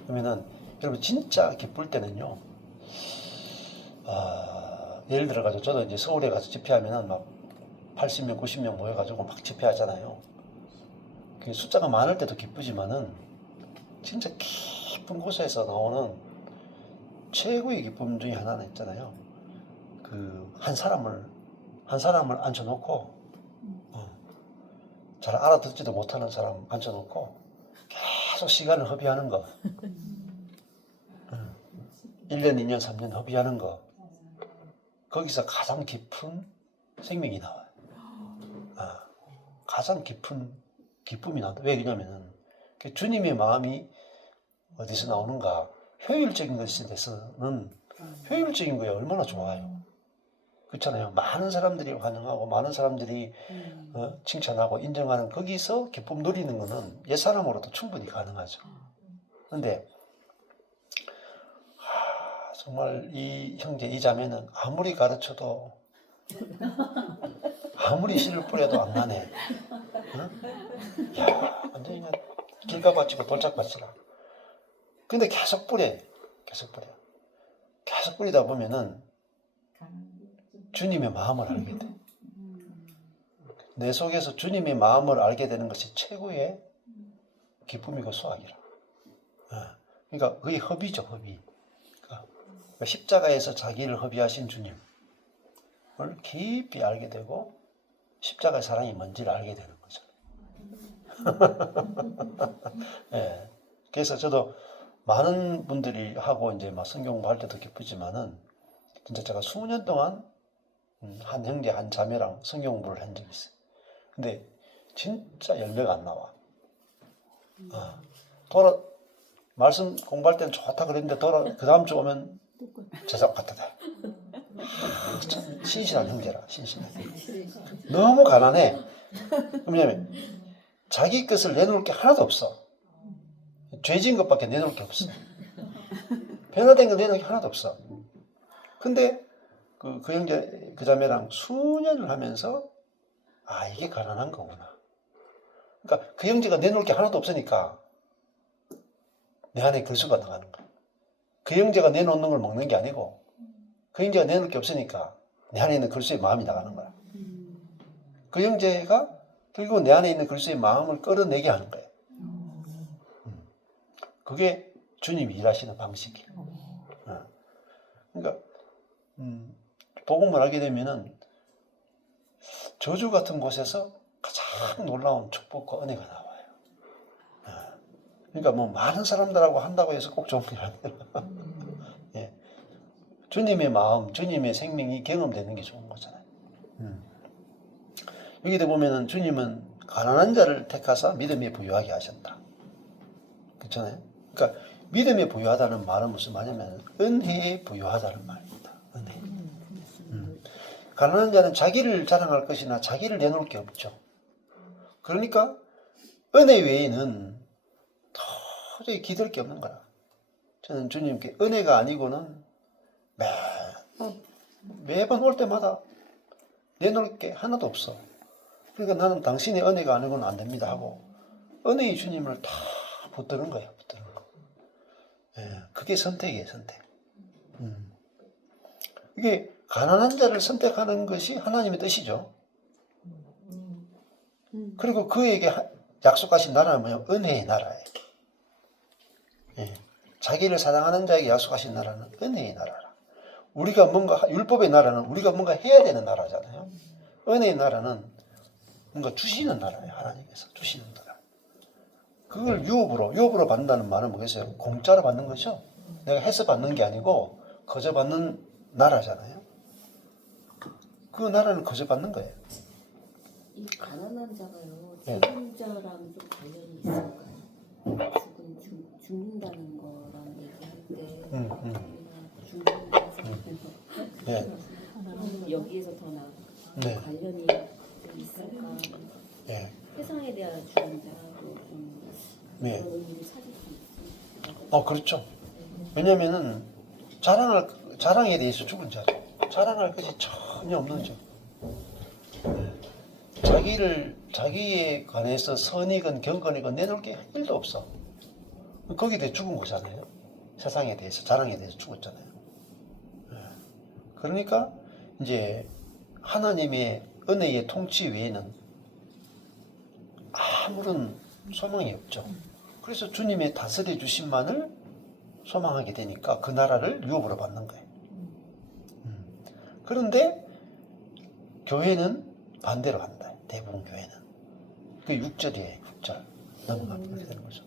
그러면은 여러분 진짜 기쁠 때는요. 예를 들어가지고 저도 이제 서울에 가서 집회하면은 막 80명, 90명 모여가지고 막 집회하잖아요. 그 숫자가 많을 때도 기쁘지만은 진짜 깊은 곳에서 나오는 최고의 기쁨 중에 하나는 있잖아요. 그 한 사람을 앉혀놓고 잘 알아듣지도 못하는 사람 앉혀놓고 계속 시간을 허비하는 거. 1년, 2년, 3년 허비하는 거. 거기서 가장 깊은 생명이 나와요. 가장 깊은 기쁨이 나온다. 왜 그러냐면은 주님의 마음이 어디서 나오는가? 효율적인 것에 대해서는 효율적인 거에 얼마나 좋아요. 그렇잖아요. 많은 사람들이 환영하고 많은 사람들이 칭찬하고 인정하는 거기서 기쁨 누리는 거는 옛사람으로도 충분히 가능하죠. 그런데 정말 이 형제, 이 자매는 아무리 가르쳐도 아무리 씨를 뿌려도 안 나네. 응? 야, 완전히 그냥 길가밭이고 돌짝밭이라. 근데 계속 뿌려. 계속 뿌리다 보면은 주님의 마음을 알게 돼. 내 속에서 주님의 마음을 알게 되는 것이 최고의 기쁨이고 수확이라. 그러니까 그게 협의죠, 협의. 그러니까 십자가에서 자기를 협의하신 주님을 깊이 알게 되고 십자가의 사랑이 뭔지를 알게 되는 거죠. 예. 그래서 저도 많은 분들이 하고 이제 막 성경 공부할 때도 기쁘지만은 진짜 제가 수년 동안 한 형제 한 자매랑 성경 공부를 한 적이 있어요. 근데 진짜 열매가 안 나와. 말씀 공부할 때는 좋다 그랬는데 그 다음 주 오면 제사 갖다 대. 참 신실한 형제라. 신실해. 너무 가난해. 왜냐면 자기 것을 내놓을 게 하나도 없어. 죄진 것밖에 내놓을 게 없어. 변화된 거 내놓을 게 하나도 없어. 근데 그 형제, 그 자매랑 수년을 하면서 이게 가난한 거구나. 그러니까 그 형제가 내놓을 게 하나도 없으니까 내 안에 글수가 나가는 거야. 그 형제가 내놓는 걸 먹는 게 아니고 그 형제가 내놓을 게 없으니까 내 안에 있는 글수의 마음이 나가는 거야. 그 형제가 결국 내 안에 있는 글수의 마음을 끌어내게 하는 거예요. 그게 주님이 일하시는 방식이에요. 그러니까 복음을 알게 되면은 저주 같은 곳에서 가장 놀라운 축복과 은혜가 나와요. 그러니까 뭐 많은 사람들하고 한다고 해서 꼭 좋은 게 아니라 예. 주님의 마음, 주님의 생명이 경험되는 게 좋은 거잖아요. 여기도 보면은 주님은 가난한 자를 택하사 믿음에 부유하게 하셨다. 그렇잖아요. 그러니까 믿음에 부유하다는 말은 무슨 말이냐면 은혜에 부유하다는 말입니다. 은혜. 가난한 자는 자기를 자랑할 것이나 자기를 내놓을 게 없죠. 그러니까 은혜 외에는 도저히 기댈 게 없는 거라. 저는 주님께 은혜가 아니고는 매번 올 때마다 내놓을 게 하나도 없어. 그러니까 나는 당신의 은혜가 아니고는 안 됩니다 하고 은혜의 주님을 다 붙드는 거예요. 붙드는 거. 예, 그게 선택이에요. 선택. 이게 가난한 자를 선택하는 것이 하나님의 뜻이죠. 그리고 그에게 약속하신 나라는 뭐냐? 은혜의 나라예요. 예. 자기를 사랑하는 자에게 약속하신 나라는 은혜의 나라라. 우리가 뭔가 율법의 나라는 우리가 뭔가 해야 되는 나라잖아요. 은혜의 나라는 뭔가 주시는 나라예요. 하나님께서 주시는 나라. 그걸 유업으로 받는다는 말은 뭐겠어요? 공짜로 받는 거죠. 내가 해서 받는 게 아니고 거저 받는 나라잖아요. 그 나라는 거저 받는 거예요. 이 가난한 자가요 네. 죽은 자랑 좀 관련이 있을까요? 죽는다는 거랑 얘기할 때 우리가 죽는다는 네. 여기에서 더 나아 네. 관련이 좀 있을까? 예. 세상에 대한 죽은 자하고 좀 네. 그런 의미를 찾을 수 있을까? 그렇죠. 왜냐면은 자랑에 대해서 죽은 자죠. 자랑할 것이 전혀 없는 자. 자기에 관해서 선이건 경건이건 내놓을 게 1도 없어. 거기에 대해 죽은 거잖아요. 세상에 대해서, 자랑에 대해서 죽었잖아요. 그러니까 이제 하나님의 은혜의 통치 외에는 아무런 소망이 없죠. 그래서 주님의 다스려 주심만을 소망하게 되니까 그 나라를 유업으로 받는 거예요. 그런데 교회는 반대로 한다. 대부분 교회는. 그 6절이에요. 6절. 넘어가면 그렇게 되는 거죠.